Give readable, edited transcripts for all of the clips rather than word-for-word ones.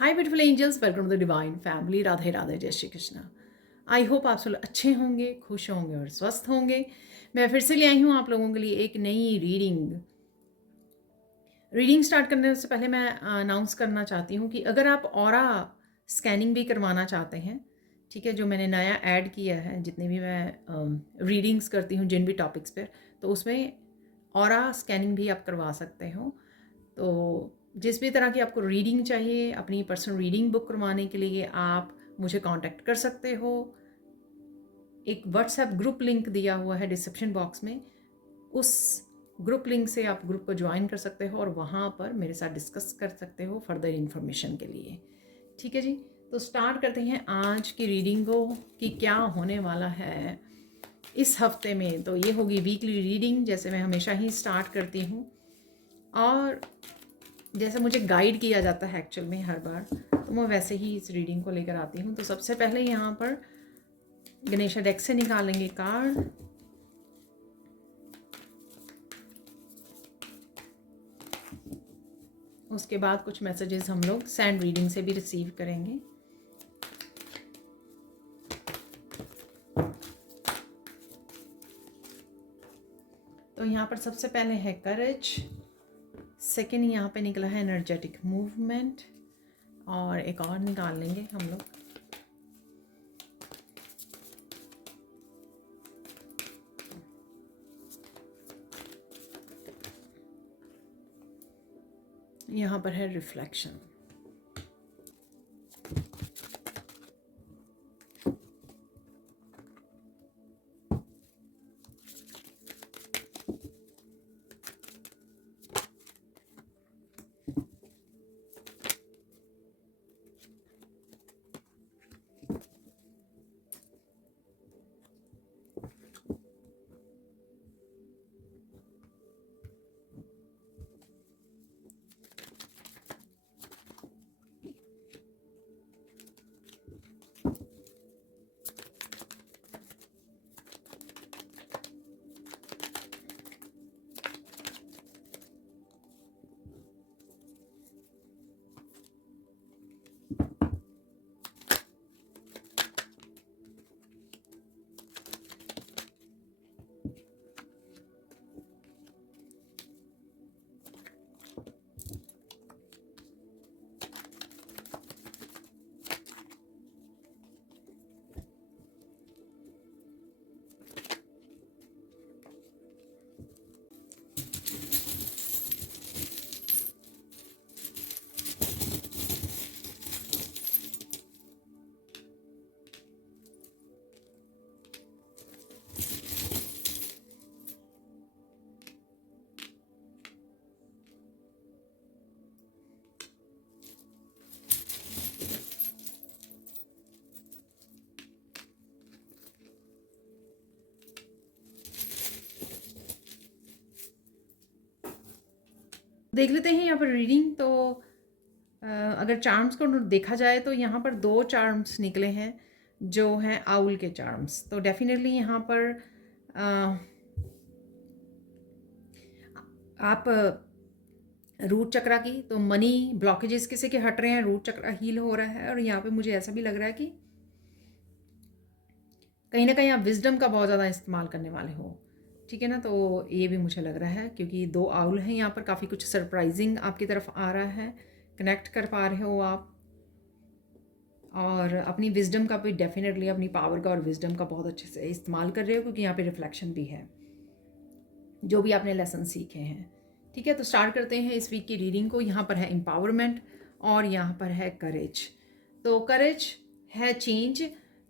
Hi beautiful angels, welcome to the divine family. Radhe Radhe, जय Shri Krishna. I hope आप सब अच्छे होंगे, खुश होंगे और स्वस्थ होंगे। मैं फिर से ले आई हूँ आप लोगों के लिए एक नई रीडिंग स्टार्ट करने से पहले मैं अनाउंस करना चाहती हूँ कि अगर आप ऑरा स्कैनिंग भी करवाना चाहते हैं, ठीक है, जो मैंने नया ऐड किया है, जितने भी मैं रीडिंग्स करती हूँ जिन भी टॉपिक्स पर, तो उसमें ऑरा स्कैनिंग भी आप करवा सकते हो। तो जिस भी तरह की आपको रीडिंग चाहिए, अपनी पर्सनल रीडिंग बुक करवाने के लिए आप मुझे कांटेक्ट कर सकते हो। एक व्हाट्सएप ग्रुप लिंक दिया हुआ है डिस्क्रिप्शन बॉक्स में, उस ग्रुप लिंक से आप ग्रुप को ज्वाइन कर सकते हो और वहाँ पर मेरे साथ डिस्कस कर सकते हो फर्दर इन्फॉर्मेशन के लिए। ठीक है जी, तो स्टार्ट करते हैं आज की रीडिंग को कि क्या होने वाला है इस हफ्ते में। तो ये होगी वीकली रीडिंग, जैसे मैं हमेशा ही स्टार्ट करती हूँ और जैसे मुझे गाइड किया जाता है एक्चुअल में हर बार, तो मैं वैसे ही इस रीडिंग को लेकर आती हूँ। तो सबसे पहले यहाँ पर गणेशा डेक से निकालेंगे कार्ड। उसके बाद कुछ मैसेजेस हम लोग सैंड रीडिंग से भी रिसीव करेंगे। तो यहाँ पर सबसे पहले है करेज, सेकेंड यहाँ पे निकला है एनर्जेटिक मूवमेंट, और एक और निकाल लेंगे हम लोग। यहाँ पर है रिफ्लेक्शन। देख लेते हैं यहाँ पर रीडिंग। तो अगर चार्म्स को देखा जाए तो यहाँ पर दो चार्म्स निकले हैं जो हैं आउल के चार्म्स। तो डेफिनेटली यहाँ पर आप रूट चक्रा की, तो मनी ब्लॉकेजेस किसी के हट रहे हैं, रूट चक्रा हील हो रहा है। और यहाँ पे मुझे ऐसा भी लग रहा है कि कहीं ना कहीं आप विजडम का बहुत ज़्यादा इस्तेमाल करने वाले हो, ठीक है ना। तो ये भी मुझे लग रहा है क्योंकि दो आउल हैं यहाँ पर, काफ़ी कुछ सरप्राइजिंग आपकी तरफ आ रहा है, कनेक्ट कर पा रहे हो आप। और अपनी विजडम का भी डेफिनेटली, अपनी पावर का और विजडम का बहुत अच्छे से इस्तेमाल कर रहे हो, क्योंकि यहाँ पे रिफ्लेक्शन भी है जो भी आपने लेसन सीखे हैं। ठीक है, तो स्टार्ट करते हैं इस वीक की रीडिंग को। यहाँ पर है एम्पावरमेंट और यहाँ पर है करेज। तो करेज है चेंज।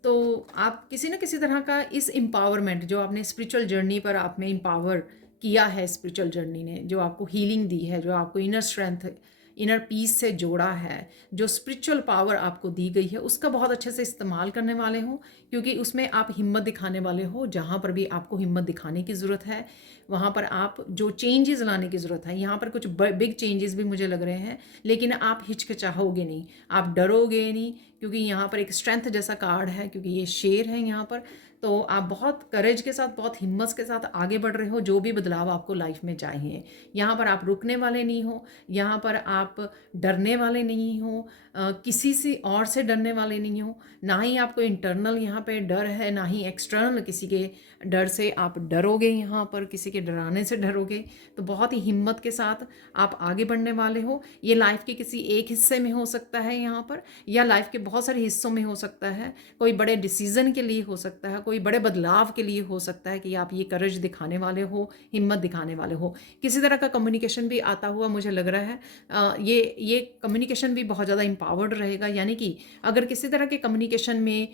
तो आप किसी न किसी तरह का इस एम्पावरमेंट, जो आपने स्पिरिचुअल जर्नी पर आप में एम्पावर किया है, स्पिरिचुअल जर्नी ने जो आपको हीलिंग दी है, जो आपको इनर स्ट्रेंथ, इनर पीस से जोड़ा है, जो स्पिरिचुअल पावर आपको दी गई है, उसका बहुत अच्छे से इस्तेमाल करने वाले हो। क्योंकि उसमें आप हिम्मत दिखाने वाले हो, जहाँ पर भी आपको हिम्मत दिखाने की ज़रूरत है वहाँ पर आप जो चेंजेस लाने की ज़रूरत है। यहाँ पर कुछ बिग चेंजेस भी मुझे लग रहे हैं, लेकिन आप हिचकिचाओगे नहीं, आप डरोगे नहीं, क्योंकि यहाँ पर एक स्ट्रेंथ जैसा कार्ड है, क्योंकि ये शेर है यहाँ पर। तो आप बहुत करेज के साथ, बहुत हिम्मत के साथ आगे बढ़ रहे हो। जो भी बदलाव आपको लाइफ में चाहिए, यहाँ पर आप रुकने वाले नहीं हो, यहाँ पर आप डरने वाले नहीं हो। किसी से और से डरने वाले नहीं हो, ना ही आपको इंटरनल यहाँ पे डर है, ना ही एक्सटर्नल किसी के डर से आप डरोगे, यहाँ पर किसी के डराने से डरोगे। तो बहुत ही हिम्मत के साथ आप आगे बढ़ने वाले हो। ये लाइफ के किसी एक हिस्से में हो सकता है यहाँ पर, या लाइफ के बहुत सारे हिस्सों में हो सकता है। कोई बड़े डिसीजन के लिए हो सकता है, कोई बड़े बदलाव के लिए हो सकता है कि आप ये करेज दिखाने वाले हो, हिम्मत दिखाने वाले हो। किसी तरह का कम्युनिकेशन भी आता हुआ मुझे लग रहा है। ये कम्युनिकेशन भी बहुत ज़्यादा एम्पावर्ड रहेगा, यानी कि अगर किसी तरह के कम्युनिकेशन में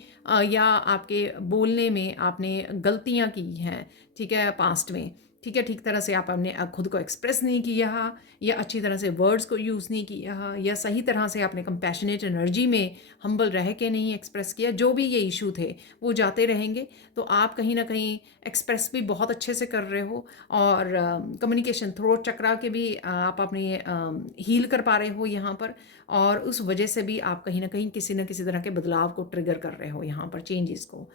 या आपके बोलने में आपने गलतियाँ की हैं, ठीक है, पास्ट में, ठीक है, ठीक तरह से आपने खुद को एक्सप्रेस नहीं किया, या अच्छी तरह से वर्ड्स को यूज़ नहीं किया, या सही तरह से आपने कंपैशनेट एनर्जी में हम्बल रह के नहीं एक्सप्रेस किया, जो भी ये इशू थे वो जाते रहेंगे। तो आप कहीं ना कहीं एक्सप्रेस भी बहुत अच्छे से कर रहे हो, और कम्युनिकेशन थ्रोट चक्रा के भी आप अपने हील कर पा रहे हो यहाँ पर, और उस वजह से भी आप कहीं ना किसी तरह के बदलाव को ट्रिगर कर रहे हो यहाँ पर, चेंजेस को।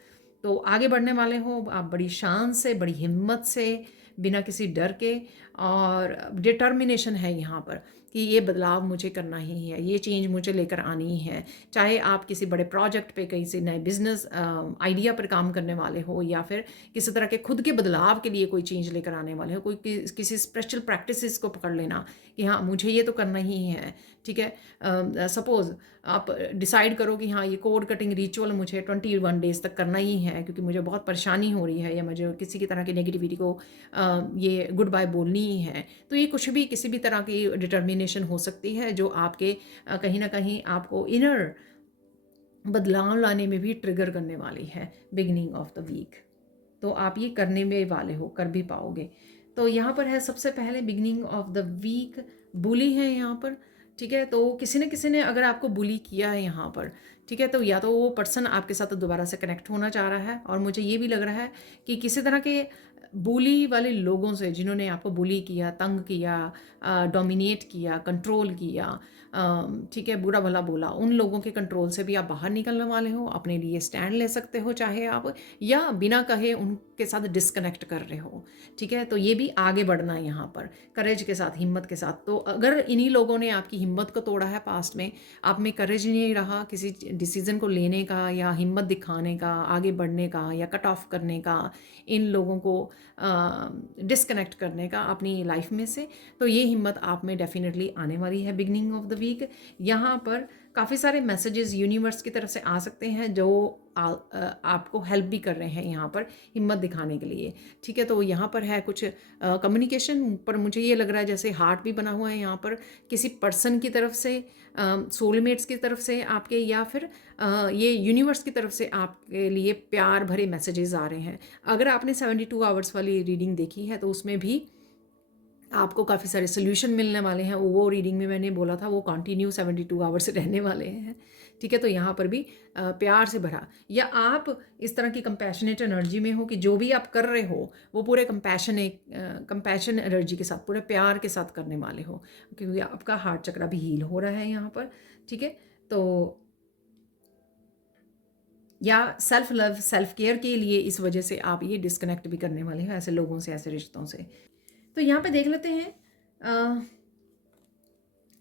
तो आगे बढ़ने वाले हो आप बड़ी शान से, बड़ी हिम्मत से, बिना किसी डर के, और डिटर्मिनेशन है यहाँ पर कि ये बदलाव मुझे करना ही है, ये चेंज मुझे लेकर आनी ही है। चाहे आप किसी बड़े प्रोजेक्ट पे, किसी नए बिजनेस आइडिया पर काम करने वाले हो, या फिर किसी तरह के खुद के बदलाव के लिए कोई चेंज लेकर आने वाले हो, कोई किसी स्पेशल प्रैक्टिसेस को पकड़ लेना कि हाँ मुझे ये तो करना ही है, ठीक है। सपोज़ आप डिसाइड करो कि हाँ ये कोड कटिंग रिचुअल मुझे 21 डेज़ तक करना ही है, क्योंकि मुझे बहुत परेशानी हो रही है, या मुझे किसी की तरह की नेगेटिविटी को ये गुड बाय बोलनी ही है। तो ये कुछ भी, किसी भी तरह की डिटर्मिनेशन हो सकती है जो आपके कहीं ना कहीं आपको इनर बदलाव लाने में भी ट्रिगर करने वाली है बिगिनिंग ऑफ द वीक। तो आप ये करने में वाले हो, कर भी पाओगे। तो यहाँ पर है सबसे पहले बिगिनिंग ऑफ द वीक, बुली है यहाँ पर, ठीक है। तो किसी न किसी ने अगर आपको बुली किया है यहाँ पर, ठीक है, तो या तो वो पर्सन आपके साथ दोबारा से कनेक्ट होना चाह रहा है, और मुझे ये भी लग रहा है कि किसी तरह के बुली वाले लोगों से, जिन्होंने आपको बुली किया, तंग किया, डोमिनेट किया, कंट्रोल किया, ठीक है, बुरा भला बोला, उन लोगों के कंट्रोल से भी आप बाहर निकलने वाले हो, अपने लिए स्टैंड ले सकते हो, चाहे आप, या बिना कहे उनके साथ डिस्कनेक्ट कर रहे हो, ठीक है। तो ये भी आगे बढ़ना है यहाँ पर, करेज के साथ, हिम्मत के साथ। तो अगर इन्हीं लोगों ने आपकी हिम्मत को तोड़ा है पास्ट में, आप में करेज नहीं रहा किसी डिसीजन को लेने का, या हिम्मत दिखाने का, आगे बढ़ने का, या कट ऑफ करने का, इन लोगों को डिस्कनेक्ट करने का अपनी लाइफ में से, तो ये हिम्मत आप में डेफिनेटली आने वाली है बिगनिंग ऑफ द वीक। यहाँ पर काफ़ी सारे मैसेजेस यूनिवर्स की तरफ से आ सकते हैं जो आपको हेल्प भी कर रहे हैं यहाँ पर हिम्मत दिखाने के लिए, ठीक है। तो यहाँ पर है कुछ कम्युनिकेशन पर, मुझे ये लग रहा है जैसे हार्ट भी बना हुआ है यहाँ पर, किसी पर्सन की तरफ से, सोलमेट्स की तरफ से आपके, या फिर ये यूनिवर्स की तरफ से आपके लिए प्यार भरे मैसेजेस आ रहे हैं। अगर आपने 72 आवर्स वाली रीडिंग देखी है तो उसमें भी आपको काफ़ी सारे सोल्यूशन मिलने वाले हैं। वो रीडिंग में मैंने बोला था वो कंटिन्यू 72 आवर्स रहने वाले हैं, ठीक है। तो यहाँ पर भी प्यार से भरा, या आप इस तरह की कंपैशनेट एनर्जी में हो कि जो भी आप कर रहे हो वो पूरे कंपैशन एनर्जी के साथ, पूरे प्यार के साथ करने वाले हो, क्योंकि आपका हार्ट चक्रा भी हील हो रहा है यहाँ पर, ठीक है। तो या सेल्फ लव, सेल्फ केयर के लिए इस वजह से आप ये डिस्कनेक्ट भी करने वाले हो ऐसे लोगों से, ऐसे रिश्तों से। तो यहाँ पे देख लेते हैं,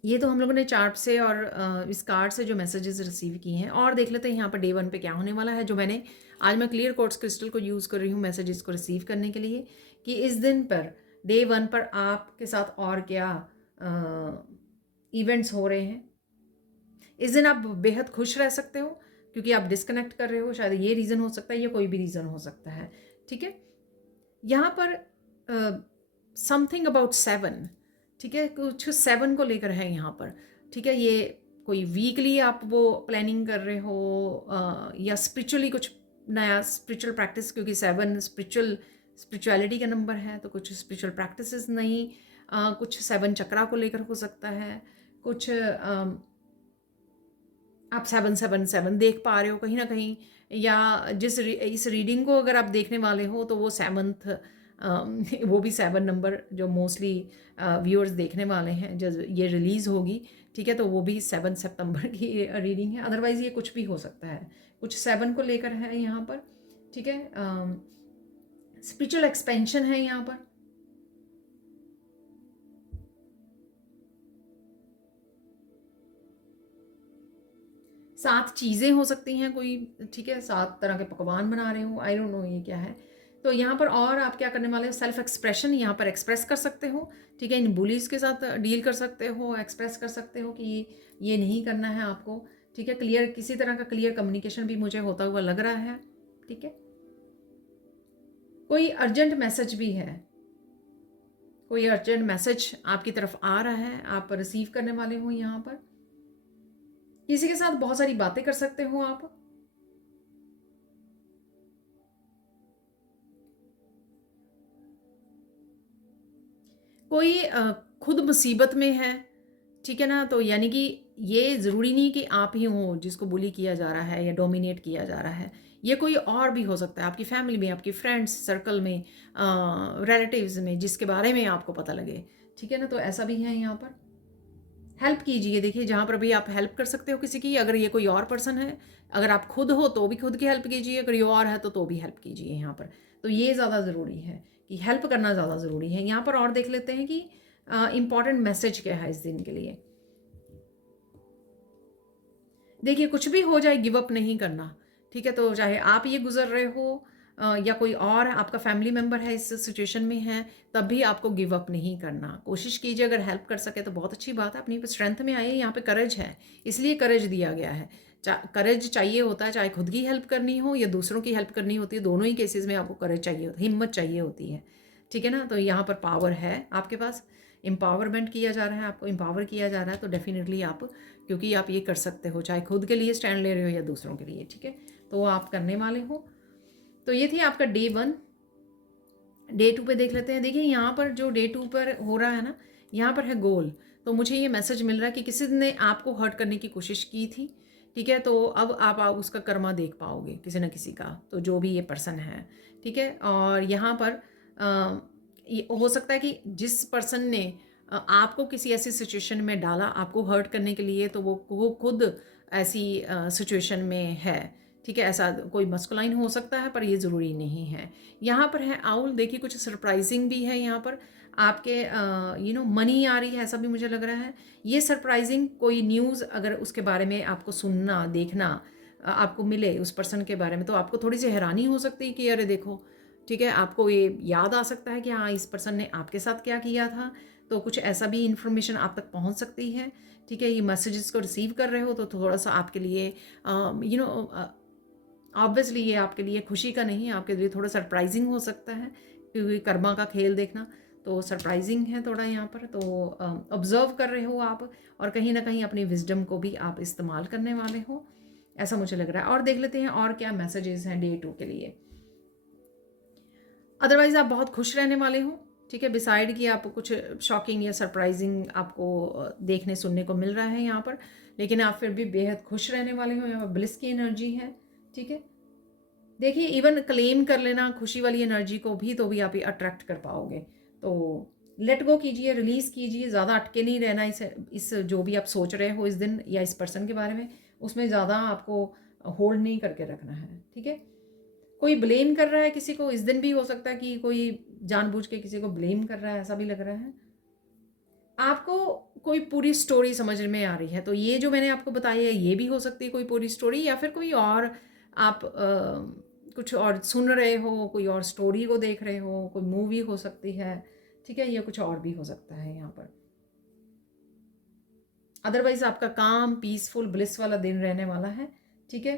ये तो हम लोगों ने चार्ट से और इस कार्ड से जो मैसेजेस रिसीव किए हैं, और देख लेते हैं यहाँ पर डे 1 पे क्या होने वाला है। जो मैंने आज, मैं क्लियर क्वार्ट्ज क्रिस्टल को यूज़ कर रही हूँ मैसेजेस को रिसीव करने के लिए, कि इस दिन पर डे 1 पर आपके साथ और क्या इवेंट्स हो रहे हैं। इस दिन आप बेहद खुश रह सकते हो क्योंकि आप डिस्कनेक्ट कर रहे हो, शायद ये रीज़न हो सकता है, या कोई भी रीज़न हो सकता है, ठीक है। यहाँ पर समथिंग अबाउट 7, ठीक है, कुछ 7 को लेकर है यहाँ पर, ठीक है। ये कोई वीकली आप वो प्लानिंग कर रहे हो, या स्पिरिचुअली कुछ नया स्पिरिचुअल प्रैक्टिस, क्योंकि 7 स्पिरिचुअलिटी का नंबर है, तो कुछ स्पिरिचुअल प्रैक्टिसेस नहीं, कुछ 7 चक्रा को लेकर हो सकता है, कुछ आप 777 देख पा रहे हो कहीं ना कहीं, या इस रीडिंग को अगर आप देखने वाले हो तो वो 7th वो भी 7 नंबर जो मोस्टली व्यूअर्स देखने वाले हैं जब ये रिलीज़ होगी, ठीक है। तो वो भी 7 सितंबर की रीडिंग है। अदरवाइज़ ये कुछ भी हो सकता है, कुछ 7 को लेकर है यहाँ पर, ठीक है। स्पिरिचुअल एक्सपेंशन है यहाँ पर, 7 चीज़ें हो सकती हैं कोई, ठीक है, 7 तरह के पकवान बना रहे हो, आई डोंट नो ये क्या है। तो यहाँ पर और आप क्या करने वाले हो, सेल्फ एक्सप्रेशन यहाँ पर एक्सप्रेस कर सकते हो, ठीक है, इन बुलीज़ के साथ डील कर सकते हो, एक्सप्रेस कर सकते हो कि ये नहीं करना है आपको, ठीक है। क्लियर, किसी तरह का क्लियर कम्युनिकेशन भी मुझे होता हुआ लग रहा है, ठीक है। कोई अर्जेंट मैसेज भी है, कोई अर्जेंट मैसेज आपकी तरफ आ रहा है, आप रिसीव करने वाले हो यहाँ पर। किसी के साथ बहुत सारी बातें कर सकते हो आप। कोई खुद मुसीबत में है, ठीक है ना, तो यानी कि ये ज़रूरी नहीं कि आप ही हो जिसको बुली किया जा रहा है या डोमिनेट किया जा रहा है। ये कोई और भी हो सकता है, आपकी फैमिली में, आपकी फ्रेंड्स सर्कल में, रिलेटिव्स में, जिसके बारे में आपको पता लगे, ठीक है ना, तो ऐसा भी है यहाँ पर। हेल्प कीजिए, देखिए जहाँ पर भी आप हेल्प कर सकते हो किसी की, अगर ये कोई और पर्सन है, अगर आप खुद हो तो भी खुद की हेल्प कीजिए, अगर ये और है तो भी हेल्प कीजिए यहाँ पर। तो ये ज़्यादा ज़रूरी है कि हेल्प करना ज़्यादा ज़रूरी है यहाँ पर। और देख लेते हैं कि इम्पॉर्टेंट मैसेज क्या है इस दिन के लिए। देखिए कुछ भी हो जाए, गिव अप नहीं करना, ठीक है। तो चाहे आप ये गुजर रहे हो या कोई और आपका फैमिली मेम्बर है इस सिचुएशन में है, तब भी आपको गिव अप नहीं करना। कोशिश कीजिए, अगर हेल्प कर सके तो बहुत अच्छी बात है, अपनी स्ट्रेंथ में आइए। यहाँ पे करेज है, इसलिए करेज दिया गया है। करेज चाहिए होता है, चाहे खुद की हेल्प करनी हो या दूसरों की हेल्प करनी होती है, दोनों ही केसेस में आपको करेज चाहिए होता है, हिम्मत चाहिए होती है, ठीक है ना। तो यहाँ पर पावर है आपके पास, एम्पावरमेंट किया जा रहा है, आपको एम्पावर किया जा रहा है, तो डेफिनेटली आप, क्योंकि आप ये कर सकते हो, चाहे खुद के लिए स्टैंड ले रहे हो या दूसरों के लिए, ठीक है, तो आप करने वाले हो। तो ये थी आपका डे 1। डे 2 पे देख लेते हैं। देखिए यहाँ पर जो डे 2 पर हो रहा है ना, यहाँ पर है गोल। तो मुझे ये मैसेज मिल रहा है कि किसी ने आपको हर्ट करने की कोशिश की थी, ठीक है, तो अब आप उसका कर्मा देख पाओगे किसी न किसी का, तो जो भी ये पर्सन है, ठीक है। और यहाँ पर ये हो सकता है कि जिस पर्सन ने आपको किसी ऐसी सिचुएशन में डाला आपको हर्ट करने के लिए, तो वो खुद ऐसी सिचुएशन में है, ठीक है। ऐसा कोई मस्कुलाइन हो सकता है, पर ये ज़रूरी नहीं है। यहाँ पर है आउल, देखिए कुछ सरप्राइजिंग भी है यहाँ पर आपके, मनी आ रही है, ऐसा भी मुझे लग रहा है। ये सरप्राइजिंग कोई न्यूज़ अगर उसके बारे में आपको सुनना, देखना आपको मिले उस पर्सन के बारे में, तो आपको थोड़ी सी हैरानी हो सकती है कि अरे देखो, ठीक है, आपको ये याद आ सकता है कि हाँ इस पर्सन ने आपके साथ क्या किया था। तो कुछ ऐसा भी इन्फॉर्मेशन आप तक पहुँच सकती है, ठीक है। ये मैसेजेस को रिसीव कर रहे हो तो थोड़ा सा आपके लिए ऑब्वियसली ये आपके लिए खुशी का नहीं है, आपके लिए थोड़ा सरप्राइजिंग हो सकता है, क्योंकि कर्मा का खेल देखना तो सरप्राइजिंग है थोड़ा यहाँ पर। तो ऑब्जर्व कर रहे हो आप, और कहीं ना कहीं अपनी विजडम को भी आप इस्तेमाल करने वाले हो, ऐसा मुझे लग रहा है। और देख लेते हैं और क्या मैसेजेस हैं डे 2 के लिए। अदरवाइज आप बहुत खुश रहने वाले हो, ठीक है, बिसाइड कि आप कुछ शॉकिंग या सरप्राइजिंग आपको देखने सुनने को मिल रहा है यहाँ पर, लेकिन आप फिर भी बेहद खुश रहने वाले हो। यहाँ पर ब्लिस की एनर्जी है, ठीक है। देखिए इवन क्लेम कर लेना खुशी वाली एनर्जी को भी, तो भी आप ये अट्रैक्ट कर पाओगे। तो लेट गो कीजिए, रिलीज कीजिए, ज़्यादा अटके नहीं रहना इस जो भी आप सोच रहे हो इस दिन या इस पर्सन के बारे में, उसमें ज़्यादा आपको होल्ड नहीं करके रखना है, ठीक है। कोई ब्लेम कर रहा है किसी को, इस दिन भी हो सकता है कि कोई जानबूझ के किसी को ब्लेम कर रहा है, ऐसा भी लग रहा है। आपको कोई पूरी स्टोरी समझ में आ रही है, तो ये जो मैंने आपको बताई है ये भी हो सकती है कोई पूरी स्टोरी, या फिर कोई और आप कुछ और सुन रहे हो, कोई और स्टोरी को देख रहे हो, कोई मूवी हो सकती है, ठीक है, या कुछ और भी हो सकता है यहाँ पर। अदरवाइज आपका काम पीसफुल ब्लिस वाला दिन रहने वाला है, ठीक है।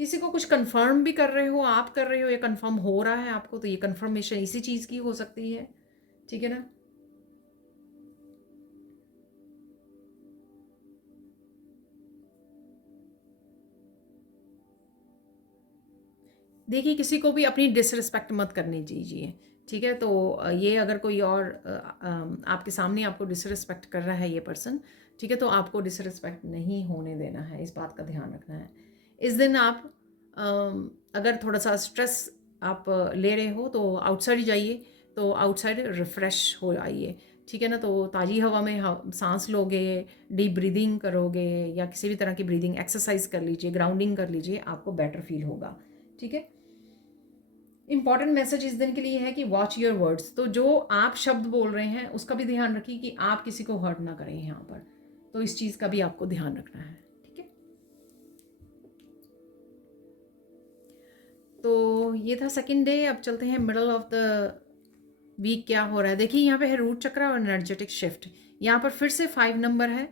किसी को कुछ कंफर्म भी कर रहे हो, आप कर रहे हो या कंफर्म हो रहा है आपको, तो ये कंफर्मेशन इसी चीज़ की हो सकती है, ठीक है ना। देखिए किसी को भी अपनी डिसरिस्पेक्ट मत करने दीजिए, ठीक है। तो ये अगर कोई और आपके सामने आपको डिसरिस्पेक्ट कर रहा है ये पर्सन, ठीक है, तो आपको डिसरिस्पेक्ट नहीं होने देना है, इस बात का ध्यान रखना है। इस दिन आप अगर थोड़ा सा स्ट्रेस आप ले रहे हो तो आउटसाइड जाइए, तो आउटसाइड रिफ़्रेश हो आइए, ठीक है ना। तो ताज़ी हवा में सांस लोगे, डीप ब्रीदिंग करोगे, या किसी भी तरह की ब्रीदिंग एक्सरसाइज कर लीजिए, ग्राउंडिंग कर लीजिए, आपको बेटर फील होगा, ठीक है। इम्पॉर्टेंट मैसेज इस दिन के लिए है कि वॉच योर वर्ड्स। तो जो आप शब्द बोल रहे हैं उसका भी ध्यान रखिए कि आप किसी को हर्ट ना करें यहाँ पर। तो इस चीज़ का भी आपको ध्यान रखना है, ठीक है। तो ये था सेकंड डे। अब चलते हैं मिडल ऑफ द वीक क्या हो रहा है। देखिए यहाँ पे है रूट चक्र और एनर्जेटिक शिफ्ट। यहाँ पर फिर से 5 नंबर है,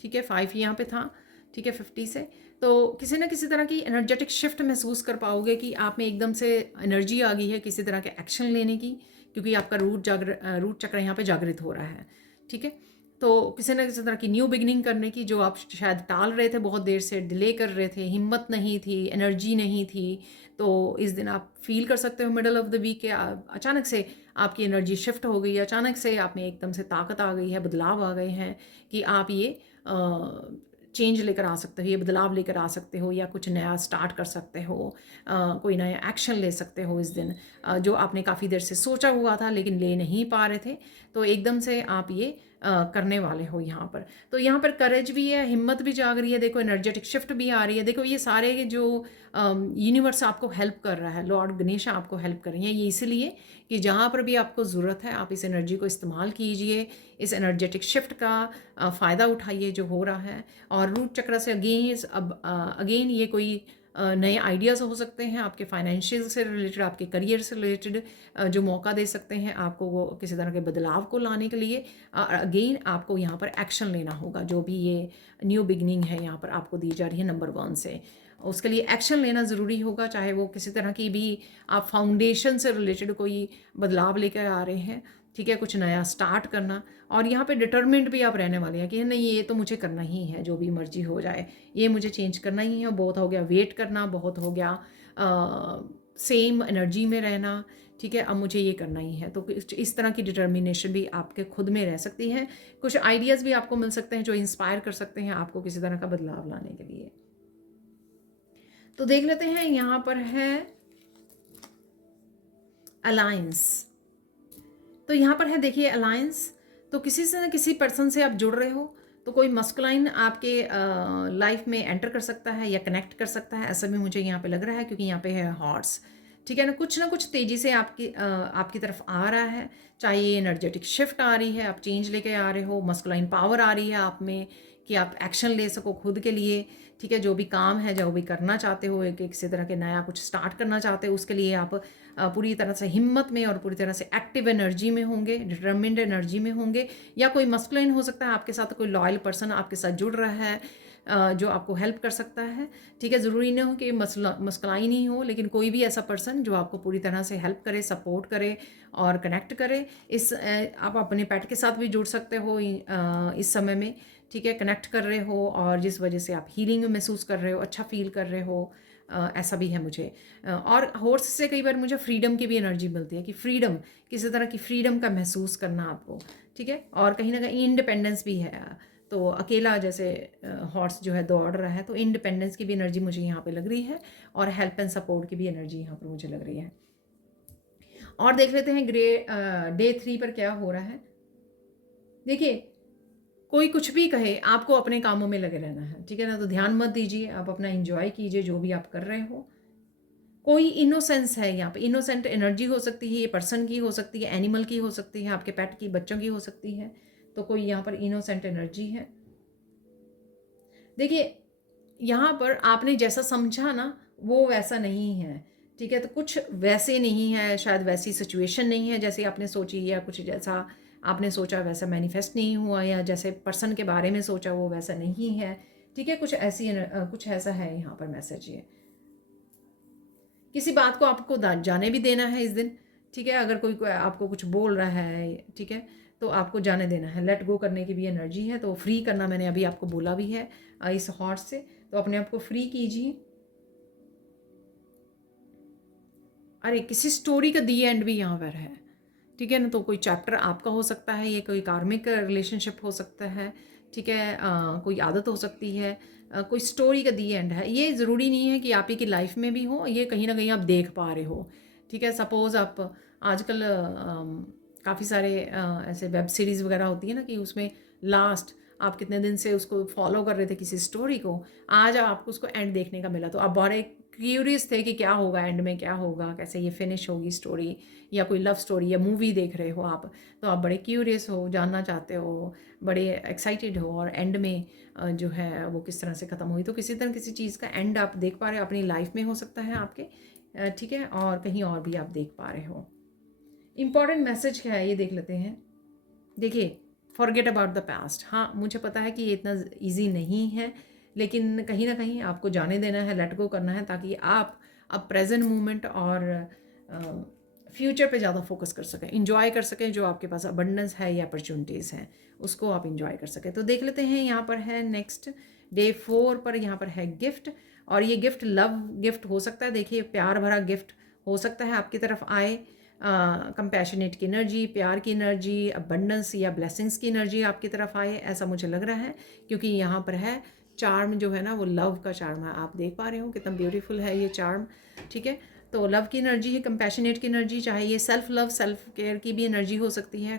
ठीक है, 5 यहाँ पे था, ठीक है, 50 से। तो किसी ना किसी तरह की एनर्जेटिक शिफ्ट महसूस कर पाओगे कि आप में एकदम से एनर्जी आ गई है किसी तरह के एक्शन लेने की, क्योंकि आपका रूट चक्र यहाँ पे जागृत हो रहा है, ठीक है। तो किसी ना किसी तरह की न्यू बिगिनिंग करने की, जो आप शायद टाल रहे थे, बहुत देर से डिले कर रहे थे, हिम्मत नहीं थी, एनर्जी नहीं थी, तो इस दिन आप फील कर सकते हो मिडल ऑफ द वीक के अचानक से आपकी एनर्जी शिफ्ट हो गई है, अचानक से आप में एकदम से ताकत आ गई है, बदलाव आ गए हैं कि आप ये चेंज लेकर आ सकते हो, ये बदलाव लेकर आ सकते हो, या कुछ नया स्टार्ट कर सकते हो, कोई नया एक्शन ले सकते हो इस दिन, जो आपने काफ़ी देर से सोचा हुआ था लेकिन ले नहीं पा रहे थे, तो एकदम से आप ये करने वाले हो यहाँ पर। तो यहाँ पर करेज भी है, हिम्मत भी जाग रही है, देखो एनर्जेटिक शिफ्ट भी आ रही है। देखो ये सारे जो यूनिवर्स आपको हेल्प कर रहा है, लॉर्ड गणेश आपको हेल्प कर रही हैं, ये इसीलिए कि जहाँ पर भी आपको ज़रूरत है आप इस एनर्जी को इस्तेमाल कीजिए, इस एनर्जेटिक शिफ्ट का फ़ायदा उठाइए जो हो रहा है। और रूट चक्र से अगेन ये कोई नए आइडियाज़ हो सकते हैं आपके फाइनेंशियल से रिलेटेड, आपके करियर से रिलेटेड, जो मौका दे सकते हैं आपको वो किसी तरह के बदलाव को लाने के लिए। अगेन आपको यहाँ पर एक्शन लेना होगा, जो भी ये न्यू बिगनिंग है यहाँ पर आपको दी जा रही है नंबर 1 से, उसके लिए एक्शन लेना ज़रूरी होगा। चाहे वो किसी तरह की भी आप फाउंडेशन से रिलेटेड कोई बदलाव लेकर आ रहे हैं, ठीक है, कुछ नया स्टार्ट करना। और यहाँ पे डिटर्मिन्ड भी आप रहने वाले हैं कि नहीं ये तो मुझे करना ही है, जो भी मर्जी हो जाए ये मुझे चेंज करना ही है। बहुत हो गया वेट करना, बहुत हो गया सेम एनर्जी में रहना, ठीक है, अब मुझे ये करना ही है। तो इस तरह की डिटर्मिनेशन भी आपके खुद में रह सकती है। कुछ आइडियाज़ भी आपको मिल सकते हैं जो इंस्पायर कर सकते हैं आपको किसी तरह का बदलाव लाने के लिए। तो देख लेते हैं, यहाँ पर है अलायंस। तो यहाँ पर है देखिए अलायंस। तो किसी से ना किसी पर्सन से आप जुड़ रहे हो, तो कोई मस्कुलाइन आपके लाइफ में एंटर कर सकता है या कनेक्ट कर सकता है, ऐसा भी मुझे यहाँ पे लग रहा है, क्योंकि यहाँ पे है हॉर्स, ठीक है ना कुछ तेज़ी से आपकी तरफ आ रहा है। चाहे ये एनर्जेटिक शिफ्ट आ रही है, आप चेंज लेके आ रहे हो, मस्कुलाइन पावर आ रही है आप में कि आप एक्शन ले सको खुद के लिए, ठीक है, जो भी काम है, जो भी करना चाहते हो, एक किसी तरह के नया कुछ स्टार्ट करना चाहते हो, उसके लिए आप पूरी तरह से हिम्मत में और पूरी तरह से एक्टिव एनर्जी में होंगे, डिटरमिन्ड एनर्जी में होंगे। या कोई मस्कुलाइन हो सकता है आपके साथ, कोई लॉयल पर्सन आपके साथ जुड़ रहा है जो आपको हेल्प कर सकता है, ठीक है। ज़रूरी नहीं हो कि मस्कुलाइन ही हो, लेकिन कोई भी ऐसा पर्सन जो आपको पूरी तरह से हेल्प करे, सपोर्ट करे और कनेक्ट करे। आप अपने पेट के साथ भी जुड़ सकते हो इस समय में, ठीक है, कनेक्ट कर रहे हो और जिस वजह से आप हीलिंग महसूस कर रहे हो, अच्छा फील कर रहे हो, ऐसा भी है मुझे। और हॉर्स से कई बार मुझे फ्रीडम की भी एनर्जी मिलती है कि फ्रीडम, किसी तरह की फ्रीडम का महसूस करना आपको, ठीक है, और कहीं ना कहीं इंडिपेंडेंस भी है। तो अकेला जैसे हॉर्स जो है दौड़ रहा है, तो इंडिपेंडेंस की भी एनर्जी मुझे यहाँ पे लग रही है, और हेल्प एंड सपोर्ट की भी एनर्जी यहाँ पर मुझे लग रही है। और देख लेते हैं डे 3 पर क्या हो रहा है। देखिए कोई कुछ भी कहे, आपको अपने कामों में लगे रहना है, ठीक है ना। तो ध्यान मत दीजिए, आप अपना एंजॉय कीजिए जो भी आप कर रहे हो। कोई इनोसेंस है यहाँ पे, इनोसेंट एनर्जी हो सकती है, ये पर्सन की हो सकती है, एनिमल की हो सकती है, आपके पेट की, बच्चों की हो सकती है। तो कोई यहाँ पर इनोसेंट एनर्जी है। देखिए यहाँ पर आपने जैसा समझा ना वो वैसा नहीं है, ठीक है। तो कुछ वैसे नहीं है, शायद वैसी सिचुएशन नहीं है जैसे आपने सोची, या कुछ जैसा आपने सोचा वैसा मैनिफेस्ट नहीं हुआ, या जैसे पर्सन के बारे में सोचा वो वैसा नहीं है, ठीक है। कुछ ऐसा है यहाँ पर मैसेज। ये किसी बात को आपको जाने भी देना है इस दिन, ठीक है। अगर कोई आपको कुछ बोल रहा है, ठीक है, तो आपको जाने देना है, लेट गो करने की भी एनर्जी है। तो फ्री करना मैंने अभी आपको बोला भी है इस हॉर्स से, तो अपने आप को फ्री कीजिए। अरे किसी स्टोरी का दी एंड भी यहाँ पर है, ठीक है ना। तो कोई चैप्टर आपका हो सकता है, ये कोई कार्मिक रिलेशनशिप हो सकता है, ठीक है, कोई आदत हो सकती है, कोई स्टोरी का दी एंड है। ये ज़रूरी नहीं है कि आप ही की लाइफ में भी हो, ये कहीं ना कहीं आप देख पा रहे हो, ठीक है। सपोज़ आप आजकल काफ़ी सारे ऐसे वेब सीरीज़ वगैरह होती है ना कि उसमें लास्ट आप कितने दिन से उसको फॉलो कर रहे थे किसी स्टोरी को, आज आपको उसको एंड देखने का मिला, तो आप बड़े क्यूरियस थे कि क्या होगा एंड में, क्या होगा, कैसे ये फिनिश होगी स्टोरी, या कोई लव स्टोरी या मूवी देख रहे हो आप, तो आप बड़े क्यूरियस हो, जानना चाहते हो, बड़े एक्साइटेड हो, और एंड में जो है वो किस तरह से ख़त्म हुई। तो किसी तरह किसी चीज़ का एंड आप देख पा रहे हो, अपनी लाइफ में हो सकता है आपके, ठीक है, और कहीं और भी आप देख पा रहे हो। इम्पॉर्टेंट मैसेज क्या है ये देख लेते हैं। देखिए, फॉरगेट अबाउट द पास्ट। हाँ, मुझे पता है कि ये इतना ईजी नहीं है, लेकिन कहीं ना कहीं आपको जाने देना है, लेट गो करना है, ताकि आप अब प्रेजेंट मोमेंट और फ्यूचर पे ज़्यादा फोकस कर सकें, इंजॉय कर सकें। जो आपके पास अबंडेंस है या अपॉर्चुनिटीज़ हैं उसको आप इंजॉय कर सकें। तो देख लेते हैं, यहाँ पर है नेक्स्ट डे 4 पर, यहाँ पर है गिफ्ट, और ये गिफ्ट लव गिफ्ट हो सकता है। देखिए, प्यार भरा गिफ्ट हो सकता है आपकी तरफ आए, कंपैशनेट की एनर्जी, प्यार की एनर्जी, अबंडेंस या ब्लेसिंग्स की एनर्जी आपकी तरफ आए, ऐसा मुझे लग रहा है, क्योंकि यहाँ पर है चार्म जो है ना वो लव का चार्म है। आप देख पा रहे हो कितना ब्यूटीफुल है ये चार्म, ठीक है। तो लव की एनर्जी है, कंपैशनेट की एनर्जी, चाहे ये सेल्फ लव, सेल्फ केयर की भी एनर्जी हो सकती है,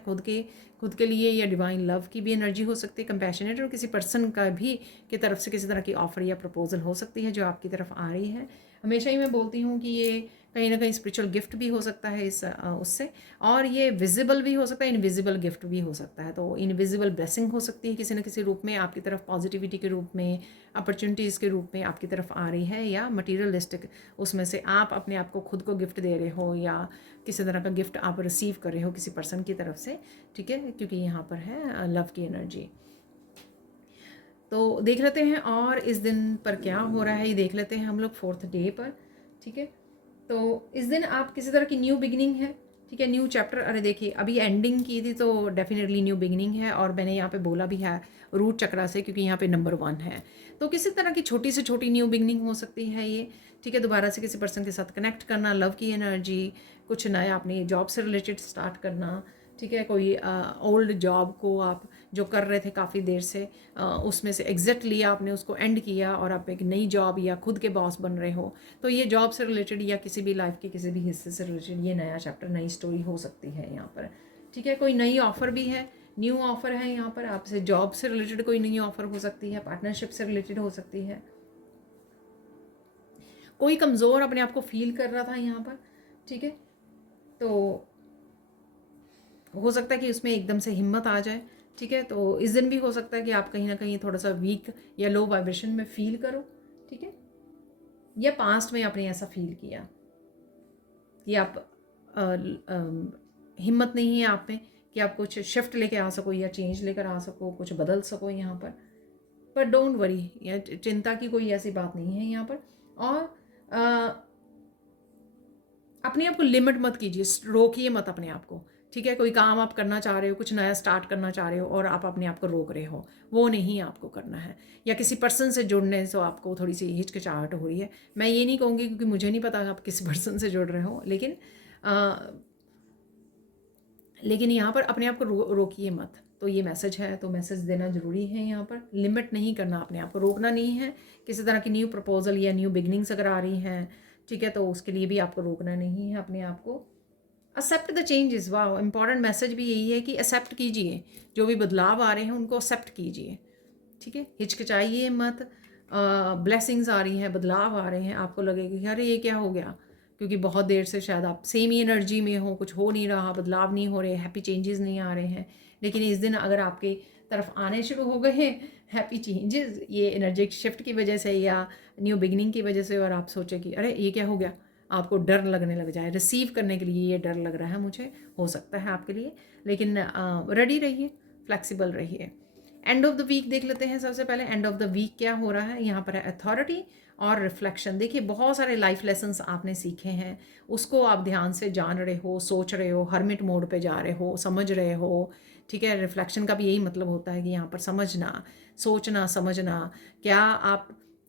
खुद के लिए, या डिवाइन लव की भी एनर्जी हो सकती है, कंपैशनेट, और किसी पर्सन का भी की तरफ से किसी तरह की ऑफर या प्रपोजल हो सकती है जो आपकी तरफ आ रही है। हमेशा ही मैं बोलती हूँ कि ये कहीं ना कहीं स्पिरिचुअल गिफ्ट भी हो सकता है इस उससे, और ये विजिबल भी हो सकता है, इनविजिबल गिफ्ट भी हो सकता है। तो इनविजिबल ब्लेसिंग हो सकती है किसी न किसी रूप में आपकी तरफ, पॉजिटिविटी के रूप में, अपॉर्चुनिटीज़ के रूप में आपकी तरफ आ रही है, या मटीरियलिस्टिक उसमें से आप अपने आप को खुद को गिफ्ट दे रहे हो, या किसी तरह का गिफ्ट आप रिसीव कर रहे हो किसी पर्सन की तरफ से, ठीक है, क्योंकि यहाँ पर है लव की एनर्जी। तो देख लेते हैं और इस दिन पर क्या हो रहा है ये देख लेते हैं हम लोग 4th डे पर, ठीक है। तो इस दिन आप किसी तरह की न्यू बिगिनिंग है, ठीक है, न्यू चैप्टर। अरे देखिए, अभी एंडिंग की थी तो डेफिनेटली न्यू बिगिनिंग है, और मैंने यहाँ पे बोला भी है रूट चक्रा से, क्योंकि यहाँ पे नंबर 1 है। तो किसी तरह की छोटी से छोटी न्यू बिगिनिंग हो सकती है ये, ठीक है। दोबारा से किसी पर्सन के साथ कनेक्ट करना, लव की एनर्जी, कुछ नया अपनी जॉब से रिलेटेड स्टार्ट करना, ठीक है। कोई ओल्ड जॉब को आप जो कर रहे थे काफ़ी देर से, उसमें से एग्जिट लिया आपने, उसको एंड किया, और आप एक नई जॉब या खुद के बॉस बन रहे हो। तो ये जॉब से रिलेटेड या किसी भी लाइफ के किसी भी हिस्से से रिलेटेड ये नया चैप्टर, नई स्टोरी हो सकती है यहाँ पर, ठीक है। कोई नई ऑफर भी है, न्यू ऑफर है यहाँ पर आपसे, जॉब से रिलेटेड कोई नई ऑफर हो सकती है, पार्टनरशिप से रिलेटेड हो सकती है। कोई कमज़ोर अपने आप को फील कर रहा था यहाँ पर, ठीक है, तो हो सकता है कि उसमें एकदम से हिम्मत आ जाए, ठीक है। तो इस दिन भी हो सकता है कि आप कहीं ना कहीं थोड़ा सा वीक या लो वाइब्रेशन में फील करो, ठीक है, या पास्ट में आपने ऐसा फील किया कि आप हिम्मत नहीं है आप में कि आप कुछ शिफ्ट लेके आ सको या चेंज लेकर आ सको, कुछ बदल सको यहाँ पर डोंट वरी, या चिंता की कोई ऐसी बात नहीं है यहाँ पर। और अपने आप को लिमिट मत कीजिए, रोकिए मत अपने आप को, ठीक है। कोई काम आप करना चाह रहे हो, कुछ नया स्टार्ट करना चाह रहे हो, और आप अपने आप को रोक रहे हो, वो नहीं आपको करना है। या किसी पर्सन से जुड़ने से आपको थोड़ी सी हिचकिचाहट हो रही है, मैं ये नहीं कहूँगी क्योंकि मुझे नहीं पता आप किस पर्सन से जुड़ रहे हो, लेकिन यहाँ पर अपने आप को रोकिए मत। तो ये मैसेज है, तो मैसेज देना ज़रूरी है यहाँ पर। लिमिट नहीं करना, अपने आप को रोकना नहीं है। किसी तरह की न्यू प्रपोजल या न्यू बिगनिंग्स अगर आ रही हैं, ठीक है, तो उसके लिए भी आपको रोकना नहीं है अपने आप को। एक्सेप्ट द चेंजेस, वाह, इंपॉर्टेंट मैसेज भी यही है कि एक्सेप्ट कीजिए, जो भी बदलाव आ रहे हैं उनको एक्सेप्ट कीजिए, ठीक है। हिचकिचाइए मत। ब्लेसिंग्स आ रही हैं, बदलाव आ रहे हैं, आपको लगेगा कि अरे ये क्या हो गया, क्योंकि बहुत देर से शायद आप सेम ही एनर्जी में हो, कुछ हो नहीं रहा, बदलाव नहीं हो रहे, हैप्पी चेंजेस नहीं आ रहे हैं। लेकिन इस दिन अगर आपके तरफ आने शुरू हो गए हैं हैप्पी चेंजेस, ये एनर्जिक शिफ्ट की वजह से या न्यू बिगनिंग की वजह से, और आप सोचे कि अरे ये क्या हो गया, आपको डर लगने लग जाए, रिसीव करने के लिए ये डर लग रहा है मुझे, हो सकता है आपके लिए। लेकिन रेडी रहिए, फ्लेक्सिबल रहिए। एंड ऑफ द वीक देख लेते हैं। सबसे पहले एंड ऑफ द वीक क्या हो रहा है, यहाँ पर है अथॉरिटी और रिफ्लेक्शन। देखिए, बहुत सारे लाइफ लेसन्स आपने सीखे हैं, उसको आप ध्यान से जान रहे हो, सोच रहे हो, हरमिट मोड पे जा रहे हो, समझ रहे हो, ठीक है। रिफ्लेक्शन का भी यही मतलब होता है कि यहाँ पर समझना, सोचना, समझना, क्या आप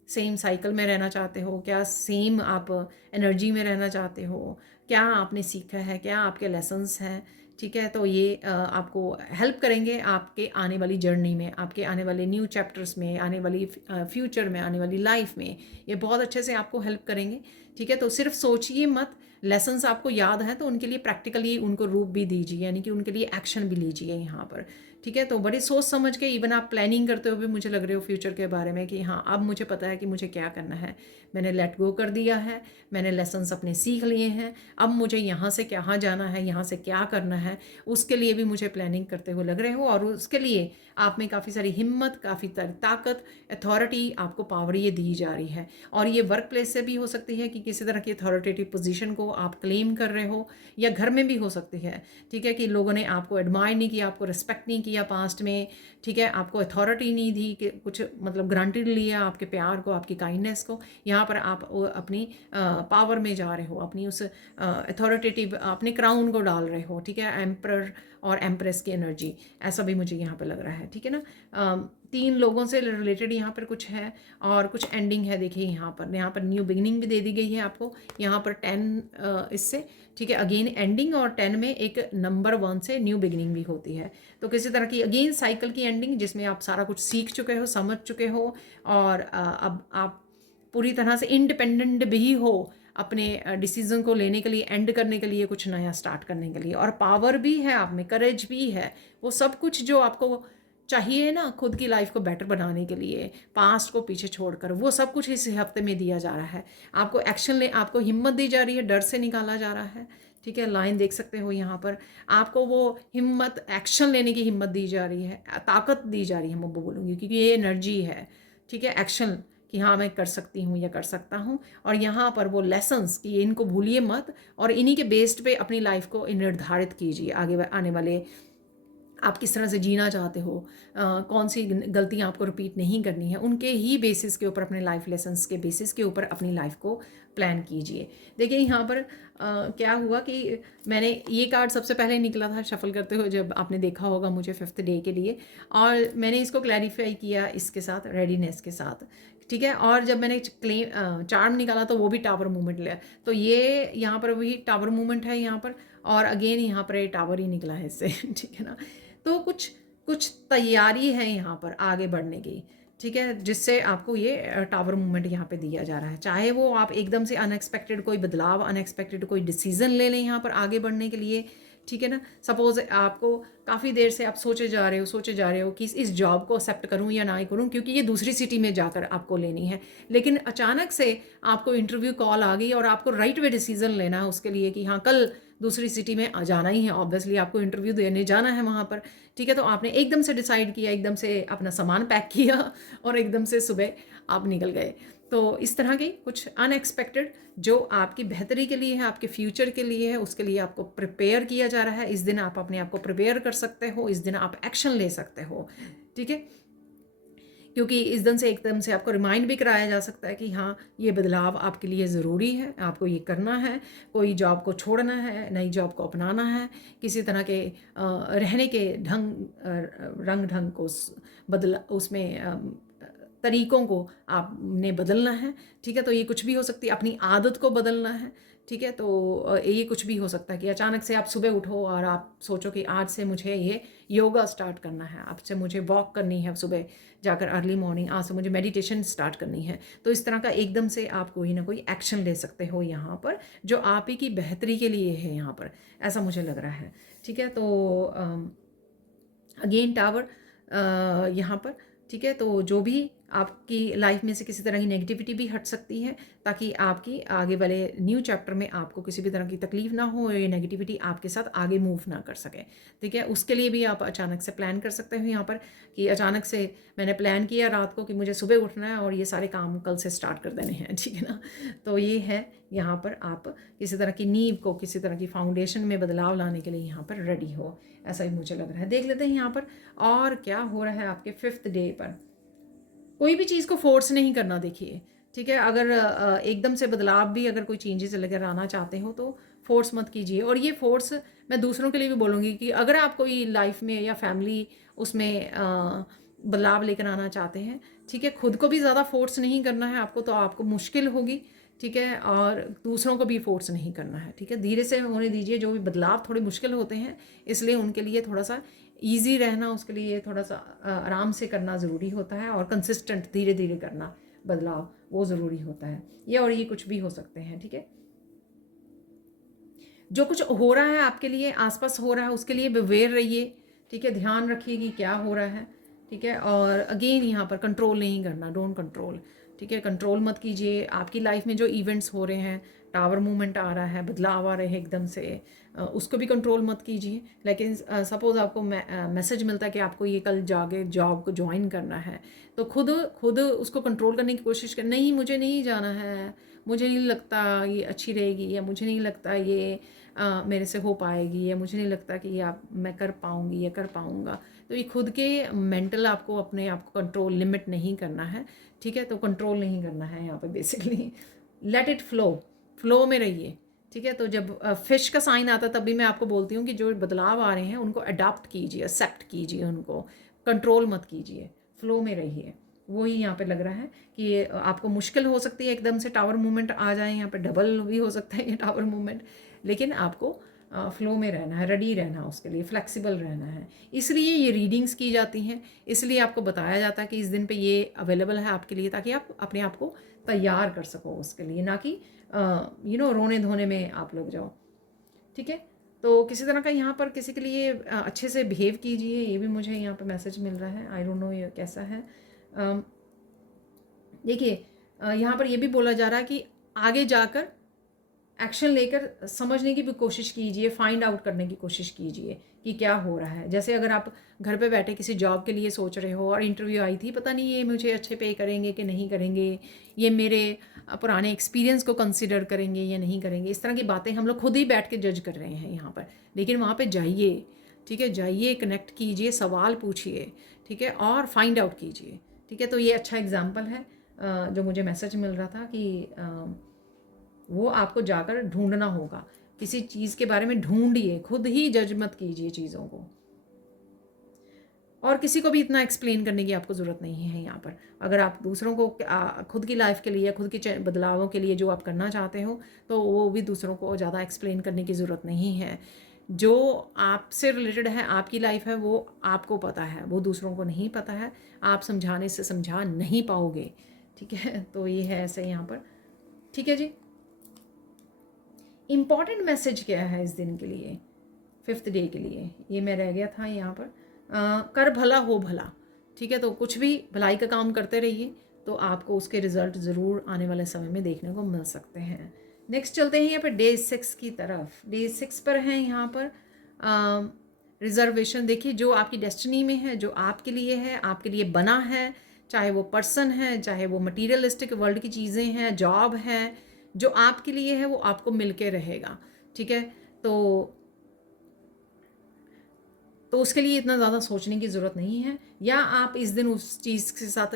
सेम साइकिल में रहना चाहते हो, क्या सेम आप एनर्जी में रहना चाहते हो, क्या आपने सीखा है, क्या आपके लेसन्स हैं, ठीक है। तो ये आपको हेल्प करेंगे आपके आने वाली जर्नी में, आपके आने वाले न्यू चैप्टर्स में, आने वाली फ्यूचर में, आने वाली लाइफ में, ये बहुत अच्छे से आपको हेल्प करेंगे, ठीक है। तो सिर्फ सोचिए मत, लेसन्स आपको याद हैं तो उनके लिए प्रैक्टिकली उनको रूप भी दीजिए, यानी कि उनके लिए एक्शन भी लीजिए यहाँ पर, ठीक है। तो बड़ी सोच समझ के इवन आप प्लानिंग करते हुए भी मुझे लग रहे हो फ्यूचर के बारे में कि हाँ, अब मुझे पता है कि मुझे क्या करना है। मैंने लेट गो कर दिया है, मैंने लेसन्स अपने सीख लिए हैं, अब मुझे यहाँ से कहाँ जाना है, यहाँ से क्या करना है, उसके लिए भी मुझे प्लानिंग करते हुए लग रहे हो। और उसके लिए आप में काफ़ी सारी हिम्मत, काफ़ी ताकत, अथॉरिटी, आपको पावर ये दी जा रही है। और ये वर्क प्लेस से भी हो सकती है कि किसी तरह की अथॉरिटेटिव पोजीशन को आप क्लेम कर रहे हो, या घर में भी हो सकती है, ठीक है, कि लोगों ने आपको एडमायर नहीं किया, आपको रिस्पेक्ट नहीं किया पास्ट में, ठीक है, आपको अथॉरिटी नहीं दी, कि कुछ मतलब ग्रांटेड लिया आपके प्यार को, आपकी काइंडनेस को। यहाँ पर आप अपनी पावर में जा रहे हो, अपनी उस अथॉरिटेटिव अपने क्राउन को डाल रहे हो, ठीक है, एम्पर और एम्प्रेस की एनर्जी, ऐसा भी मुझे यहाँ पर लग रहा है, ठीक है ना। 3 लोगों से रिलेटेड यहाँ पर कुछ है और कुछ एंडिंग है। देखिए यहाँ पर न्यू बिगनिंग भी दे दी गई है आपको, यहाँ पर 10 इससे, ठीक है, अगेन एंडिंग, और 10 में एक नंबर 1 से न्यू बिगनिंग भी होती है। तो किसी तरह की अगेन साइकिल की एंडिंग, जिसमें आप सारा कुछ सीख चुके हो, समझ चुके हो, और अब आप पूरी तरह से इंडिपेंडेंट भी हो अपने डिसीज़न को लेने के लिए, एंड करने के लिए, कुछ नया स्टार्ट करने के लिए। और पावर भी है आप में, करेज भी है, वो सब कुछ जो आपको चाहिए ना खुद की लाइफ को बेटर बनाने के लिए, पास्ट को पीछे छोड़कर, वो सब कुछ इस हफ्ते में दिया जा रहा है आपको। एक्शन ले, आपको हिम्मत दी जा रही है, डर से निकाला जा रहा है, ठीक है। लाइन देख सकते हो यहाँ पर, आपको वो हिम्मत, एक्शन लेने की हिम्मत दी जा रही है, ताकत दी जा रही है, मैं बोलूँगी, क्योंकि ये एनर्जी है, ठीक है, एक्शन, कि हाँ मैं कर सकती हूँ या कर सकता हूँ। और यहाँ पर वो लेसन्स कि इनको भूलिए मत, और इन्हीं के बेस्ड पे अपनी लाइफ को निर्धारित कीजिए। आगे आने वाले आप किस तरह से जीना चाहते हो, कौन सी गलतियाँ आपको रिपीट नहीं करनी है, उनके ही बेसिस के ऊपर, अपने लाइफ लेसन्स के बेसिस के ऊपर अपनी लाइफ को प्लान कीजिए। देखिए यहाँ पर क्या हुआ कि मैंने ये कार्ड सबसे पहले निकला था शफल करते हुए, जब आपने देखा होगा मुझे 5th डे के लिए, और मैंने इसको क्लैरिफाई किया इसके साथ, रेडीनेस के साथ, ठीक है। और जब मैंने चार्म निकाला तो वो भी टावर मूवमेंट लिया, तो ये यहाँ पर वही टावर मूवमेंट है यहाँ पर, और अगेन यहाँ पर ये टावर ही निकला है इससे ठीक है ना। तो कुछ कुछ तैयारी है यहाँ पर आगे बढ़ने की, ठीक है, जिससे आपको ये टावर मूवमेंट यहाँ पे दिया जा रहा है। चाहे वो आप एकदम से अनएक्सपेक्टेड कोई बदलाव, अनएक्सपेक्टेड कोई डिसीजन ले लें यहाँ पर आगे बढ़ने के लिए, ठीक है ना। सपोज आपको काफ़ी देर से आप सोचे जा रहे हो कि इस जॉब को एक्सेप्ट करूं या ना करूं, क्योंकि ये दूसरी सिटी में जाकर आपको लेनी है, लेकिन अचानक से आपको इंटरव्यू कॉल आ गई और आपको राइट वे डिसीजन लेना है उसके लिए कि हाँ कल दूसरी सिटी में जाना ही है, ऑब्वियसली आपको इंटरव्यू देने जाना है वहाँ पर, ठीक है। तो आपने एकदम से डिसाइड किया, एकदम से अपना सामान पैक किया और एकदम से सुबह आप निकल गए। तो इस तरह की कुछ अनएक्सपेक्टेड जो आपकी बेहतरी के लिए है, आपके फ्यूचर के लिए है, उसके लिए आपको प्रिपेयर किया जा रहा है। इस दिन आप अपने आप को प्रिपेयर कर सकते हो, इस दिन आप एक्शन ले सकते हो, ठीक है, क्योंकि इस दिन से एकदम से आपको रिमाइंड भी कराया जा सकता है कि हाँ ये बदलाव आपके लिए ज़रूरी है, आपको ये करना है, कोई जॉब को छोड़ना है, नई जॉब को अपनाना है, किसी तरह के रहने के रंग ढंग को बदला, उसमें तरीक़ों को आपने बदलना है, ठीक है। तो ये कुछ भी हो सकती है, अपनी आदत को बदलना है, ठीक है। तो ये कुछ भी हो सकता है कि अचानक से आप सुबह उठो और आप सोचो कि आज से मुझे ये योगा स्टार्ट करना है, आज से मुझे वॉक करनी है सुबह जाकर अर्ली मॉर्निंग, आज से मुझे मेडिटेशन स्टार्ट करनी है। तो इस तरह का एकदम से आप कोई ना कोई एक्शन ले सकते हो यहाँ पर, जो आप ही की बेहतरी के लिए है यहाँ पर, ऐसा मुझे लग रहा है, ठीक है। तो अगेन टावर यहाँ पर, ठीक है। तो जो भी आपकी लाइफ में से किसी तरह की नेगेटिविटी भी हट सकती है, ताकि आपकी आगे वाले न्यू चैप्टर में आपको किसी भी तरह की तकलीफ ना हो, ये नेगेटिविटी आपके साथ आगे मूव ना कर सके, ठीक है। उसके लिए भी आप अचानक से प्लान कर सकते हो यहाँ पर, कि अचानक से मैंने प्लान किया रात को कि मुझे सुबह उठना है और ये सारे काम कल से स्टार्ट कर देने हैं, ठीक है ना। तो ये है यहाँ पर, आप किसी तरह की नींव को, किसी तरह की फाउंडेशन में बदलाव लाने के लिए यहाँ पर रेडी हो, ऐसा ही मुझे लग रहा है। देख लेते हैं यहाँ पर और क्या हो रहा है आपके 5th डे पर। कोई भी चीज़ को फोर्स नहीं करना, देखिए, ठीक है। अगर एकदम से बदलाव भी, अगर कोई चेंजेस लेकर आना चाहते हो तो फोर्स मत कीजिए। और ये फोर्स मैं दूसरों के लिए भी बोलूँगी कि अगर आप कोई लाइफ में या फैमिली उसमें बदलाव लेकर आना चाहते हैं, ठीक है, खुद को भी ज़्यादा फोर्स नहीं करना है आपको, तो आपको मुश्किल होगी, ठीक है, और दूसरों को भी फोर्स नहीं करना है, ठीक है। धीरे से होने दीजिए, जो भी बदलाव थोड़े मुश्किल होते हैं, इसलिए उनके लिए थोड़ा सा ईजी रहना, उसके लिए थोड़ा सा आराम से करना ज़रूरी होता है, और कंसिस्टेंट धीरे धीरे करना बदलाव वो ज़रूरी होता है। ये और ये कुछ भी हो सकते हैं, ठीक है। जो कुछ हो रहा है आपके लिए आसपास हो रहा है, उसके लिए अवेयर रहिए, ठीक है, ध्यान रखिए कि क्या हो रहा है, ठीक है। और अगेन यहाँ पर कंट्रोल नहीं करना, डोंट कंट्रोल, ठीक है, कंट्रोल मत कीजिए। आपकी लाइफ में जो इवेंट्स हो रहे हैं, टावर मूवमेंट आ रहा है, बदलाव आ रहे हैं एकदम से, उसको भी कंट्रोल मत कीजिए। लेकिन सपोज़ आपको मैसेज मिलता है कि आपको ये कल जाके जॉब को ज्वाइन करना है, तो खुद खुद उसको कंट्रोल करने की कोशिश कर, नहीं मुझे नहीं जाना है, मुझे नहीं लगता ये अच्छी रहेगी, या मुझे नहीं लगता ये मेरे से हो पाएगी, या मुझे नहीं लगता कि ये मैं कर पाऊँगी या कर पाऊँगा। तो ये खुद के मेंटल आपको अपने आप को कंट्रोल लिमिट नहीं करना है, ठीक है। तो कंट्रोल नहीं करना है यहाँ पे basically, let it flow, flow में रहिए, ठीक है। तो जब फिश का साइन आता है तब भी मैं आपको बोलती हूँ कि जो बदलाव आ रहे हैं उनको अडॉप्ट कीजिए, एक्सेप्ट कीजिए, उनको कंट्रोल मत कीजिए, फ्लो में रहिए। वही यहाँ पे लग रहा है कि आपको मुश्किल हो सकती है, एकदम से टावर मूवमेंट आ जाए, यहाँ पे डबल भी हो सकता है ये टावर मूवमेंट, लेकिन आपको फ्लो में रहना है, रेडी रहना, उसके लिए फ्लेक्सिबल रहना है। इसलिए ये रीडिंग्स की जाती हैं, इसलिए आपको बताया जाता है कि इस दिन पे ये अवेलेबल है आपके लिए, ताकि आप अपने आप को तैयार कर सको उसके लिए, ना कि रोने धोने में आप लोग जाओ, ठीक है। तो किसी तरह का यहाँ पर किसी के लिए अच्छे से बिहेव कीजिए, ये भी मुझे यहाँ पर मैसेज मिल रहा है। आई डोंट नो ये कैसा है। देखिए यहाँ पर ये भी बोला जा रहा है कि आगे जाकर एक्शन लेकर समझने की भी कोशिश कीजिए, फाइंड आउट करने की कोशिश कीजिए कि क्या हो रहा है। जैसे अगर आप घर पे बैठे किसी जॉब के लिए सोच रहे हो और इंटरव्यू आई थी, पता नहीं ये मुझे अच्छे पे करेंगे कि नहीं करेंगे, ये मेरे पुराने एक्सपीरियंस को कंसिडर करेंगे या नहीं करेंगे, इस तरह की बातें हम लोग खुद ही बैठ के जज कर रहे हैं यहाँ पर। लेकिन वहाँ पर जाइए, ठीक है, जाइए, कनेक्ट कीजिए, सवाल पूछिए, ठीक है, और फाइंड आउट कीजिए, ठीक है। तो ये अच्छा एग्जाम्पल है जो मुझे मैसेज मिल रहा था कि वो आपको जाकर ढूंढना होगा, किसी चीज़ के बारे में ढूंढिए, खुद ही जज मत कीजिए चीज़ों को, और किसी को भी इतना एक्सप्लेन करने की आपको ज़रूरत नहीं है यहाँ पर। अगर आप दूसरों को खुद की लाइफ के लिए, खुद के बदलावों के लिए जो आप करना चाहते हो, तो वो भी दूसरों को ज़्यादा एक्सप्लेन करने की ज़रूरत नहीं है। जो आपसे रिलेटेड है, आपकी लाइफ है, वो आपको पता है, वो दूसरों को नहीं पता है, आप समझाने से समझा नहीं पाओगे, ठीक है। तो ये है ऐसे यहाँ पर, ठीक है जी। इम्पॉर्टेंट मैसेज क्या है इस दिन के लिए, 5th डे के लिए, ये मैं रह गया था यहाँ पर। कर भला हो भला, ठीक है। तो कुछ भी भलाई का काम करते रहिए, तो आपको उसके रिजल्ट ज़रूर आने वाले समय में देखने को मिल सकते हैं। नेक्स्ट चलते हैं यहाँ पर डे 6 की तरफ। डे 6 पर है यहाँ पर रिजर्वेशन। देखिए, जो आपकी डेस्टिनी में है, जो आपके लिए है, आपके लिए बना है, चाहे वो पर्सन है, चाहे वो मटीरियलिस्टिक वर्ल्ड की चीज़ें हैं, जॉब है, जो आपके लिए है वो आपको मिल के रहेगा, ठीक है। तो उसके लिए इतना ज़्यादा सोचने की ज़रूरत नहीं है, या आप इस दिन उस चीज़ के साथ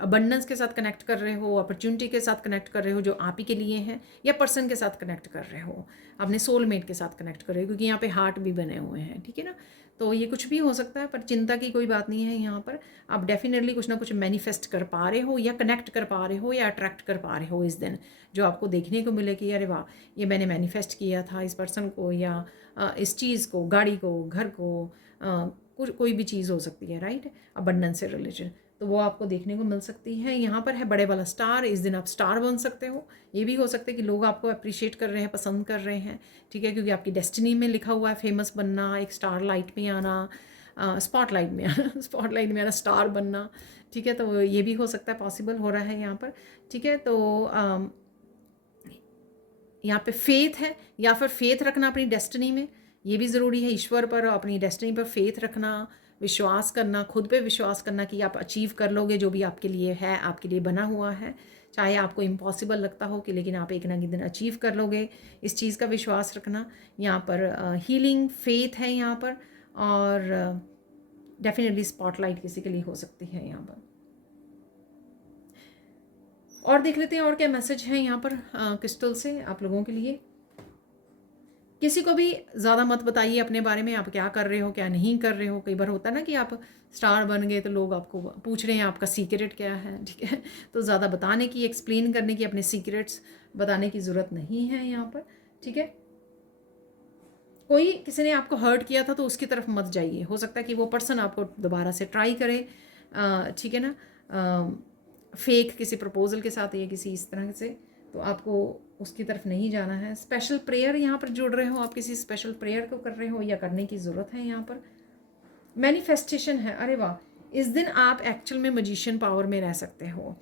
अबंडेंस के साथ कनेक्ट कर रहे हो, अपॉर्चुनिटी के साथ कनेक्ट कर रहे हो जो आप ही के लिए है, या पर्सन के साथ कनेक्ट कर रहे हो, अपने सोलमेट के साथ कनेक्ट कर रहे हो, क्योंकि यहाँ पे हार्ट भी बने हुए हैं, ठीक है ना। तो ये कुछ भी हो सकता है, पर चिंता की कोई बात नहीं है यहाँ पर। आप डेफिनेटली कुछ ना कुछ मैनिफेस्ट कर पा रहे हो, या कनेक्ट कर पा रहे हो, या अट्रैक्ट कर पा रहे हो इस दिन, जो आपको देखने को मिले कि अरे वाह, ये मैंने मैनिफेस्ट किया था इस पर्सन को, या इस चीज़ को, गाड़ी को, घर को, कोई भी चीज़ हो सकती है, राइट, अबंडेंस से रिलेटेड, तो वो आपको देखने को मिल सकती है। यहाँ पर है बड़े वाला स्टार, इस दिन आप स्टार बन सकते हो। ये भी हो सकता है कि लोग आपको अप्रिशिएट कर रहे हैं, पसंद कर रहे हैं, ठीक है, क्योंकि आपकी डेस्टिनी में लिखा हुआ है फेमस बनना, एक स्टार लाइट में आना, स्पॉटलाइट में आना स्पॉटलाइट में आना, स्टार बनना, ठीक है। तो ये भी हो सकता है, पॉसिबल हो रहा है यहाँ पर, ठीक है। तो यहाँ पे फेथ है, या फिर फेथ रखना अपनी डेस्टिनी में, ये भी ज़रूरी है। ईश्वर पर, अपनी डेस्टिनी पर फेथ रखना, विश्वास करना, खुद पे विश्वास करना कि आप अचीव कर लोगे जो भी आपके लिए है, आपके लिए बना हुआ है, चाहे आपको इम्पॉसिबल लगता हो कि, लेकिन आप एक ना एक दिन अचीव कर लोगे, इस चीज़ का विश्वास रखना। यहाँ पर हीलिंग फेथ है यहाँ पर, और डेफिनेटली स्पॉटलाइट किसी के लिए हो सकती है यहाँ पर। और देख लेते हैं और क्या मैसेज है यहाँ पर क्रिस्टल से आप लोगों के लिए। किसी को भी ज़्यादा मत बताइए अपने बारे में, आप क्या कर रहे हो, क्या नहीं कर रहे हो। कई बार होता है ना कि आप स्टार बन गए तो लोग आपको पूछ रहे हैं आपका सीक्रेट क्या है, ठीक है। तो ज़्यादा बताने की, एक्सप्लेन करने की, अपने सीक्रेट्स बताने की ज़रूरत नहीं है यहाँ पर, ठीक है। कोई किसी ने आपको हर्ट किया था तो उसकी तरफ मत जाइए, हो सकता है कि वो पर्सन आपको दोबारा से ट्राई करे, ठीक है ना, फेक किसी प्रपोजल के साथ या किसी इस तरह से, तो आपको उसकी तरफ नहीं जाना है। स्पेशल प्रेयर यहाँ पर जुड़ रहे हो आप, किसी स्पेशल प्रेयर को कर रहे हो या करने की ज़रूरत है यहाँ पर, मैनिफेस्टेशन है, अरे वाह, इस दिन आप एक्चुअल में मजिशियन पावर में रह सकते हो।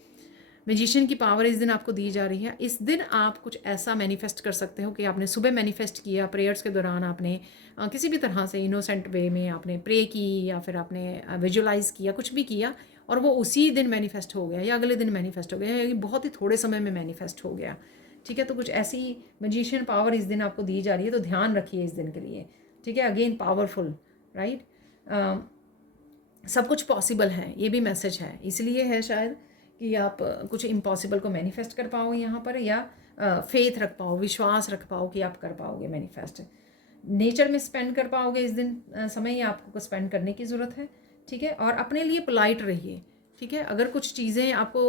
मैजिशियन की पावर इस दिन आपको दी जा रही है। इस दिन आप कुछ ऐसा मैनिफेस्ट कर सकते हो कि आपने सुबह मैनिफेस्ट किया, प्रेयर्स के दौरान आपने किसी भी तरह से इनोसेंट वे में आपने प्रे की या फिर आपने विजुलाइज किया, कुछ भी किया, और वो उसी दिन मैनिफेस्ट हो गया या अगले दिन मैनिफेस्ट हो गया या बहुत ही थोड़े समय में मैनिफेस्ट हो गया। ठीक है, तो कुछ ऐसी मजिशियन पावर इस दिन आपको दी जा रही है, तो ध्यान रखिए इस दिन के लिए। ठीक है, अगेन पावरफुल, राइट। सब कुछ पॉसिबल है, ये भी मैसेज है, इसलिए है शायद कि आप कुछ इम्पॉसिबल को मैनिफेस्ट कर पाओ यहाँ पर, या फेथ रख पाओ, विश्वास रख पाओ कि आप कर पाओगे मैनिफेस्ट। नेचर में स्पेंड कर पाओगे इस दिन समय, आपको स्पेंड करने की ज़रूरत है। ठीक है, और अपने लिए पोलाइट रहिए। ठीक है, अगर कुछ चीज़ें आपको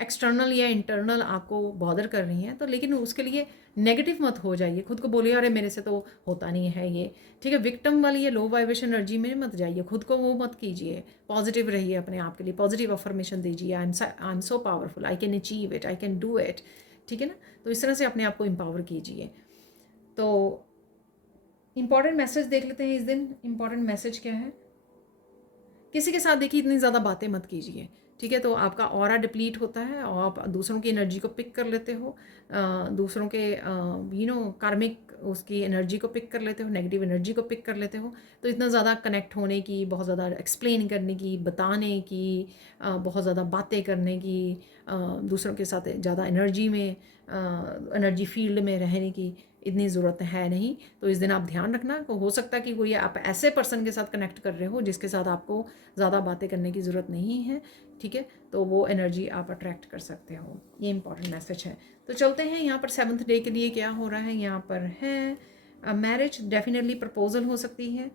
एक्सटर्नल या इंटरनल आपको बॉदर कर रही हैं, तो लेकिन उसके लिए नेगेटिव मत हो जाइए, खुद को बोलिए अरे मेरे से तो होता नहीं है ये। ठीक है, विक्टिम वाली ये लो वाइब्रेशन एनर्जी में मत जाइए, खुद को वो मत कीजिए, पॉजिटिव रहिए, अपने आप के लिए पॉजिटिव अफर्मेशन दीजिए, I am so powerful, I can achieve it, I can do it. ठीक है ना, तो इस तरह से अपने आप को एम्पावर कीजिए। तो इम्पॉर्टेंट मैसेज देख लेते हैं इस दिन। इम्पॉर्टेंट मैसेज क्या है? किसी के साथ देखिए इतनी ज़्यादा बातें मत कीजिए। ठीक है, तो आपका ऑरा डिप्लीट होता है और आप दूसरों की एनर्जी को पिक कर लेते हो, दूसरों के कार्मिक उसकी एनर्जी को पिक कर लेते हो, नेगेटिव एनर्जी को पिक कर लेते हो। तो इतना ज़्यादा कनेक्ट होने की, बहुत ज़्यादा एक्सप्लेन करने की, बताने की, बहुत ज़्यादा बातें करने की, दूसरों के साथ ज़्यादा एनर्जी में, एनर्जी फील्ड में रहने की इतनी ज़रूरत है नहीं। तो इस दिन आप ध्यान रखना, हो सकता है कि कोई आप ऐसे पर्सन के साथ कनेक्ट कर रहे हो जिसके साथ आपको ज़्यादा बातें करने की ज़रूरत नहीं है। ठीक है, तो वो एनर्जी आप अट्रैक्ट कर सकते हो, ये इंपॉर्टेंट मैसेज है। तो चलते हैं यहाँ पर 7th डे के लिए क्या हो रहा है। यहाँ पर है मैरिज, डेफिनेटली प्रपोजल हो सकती है।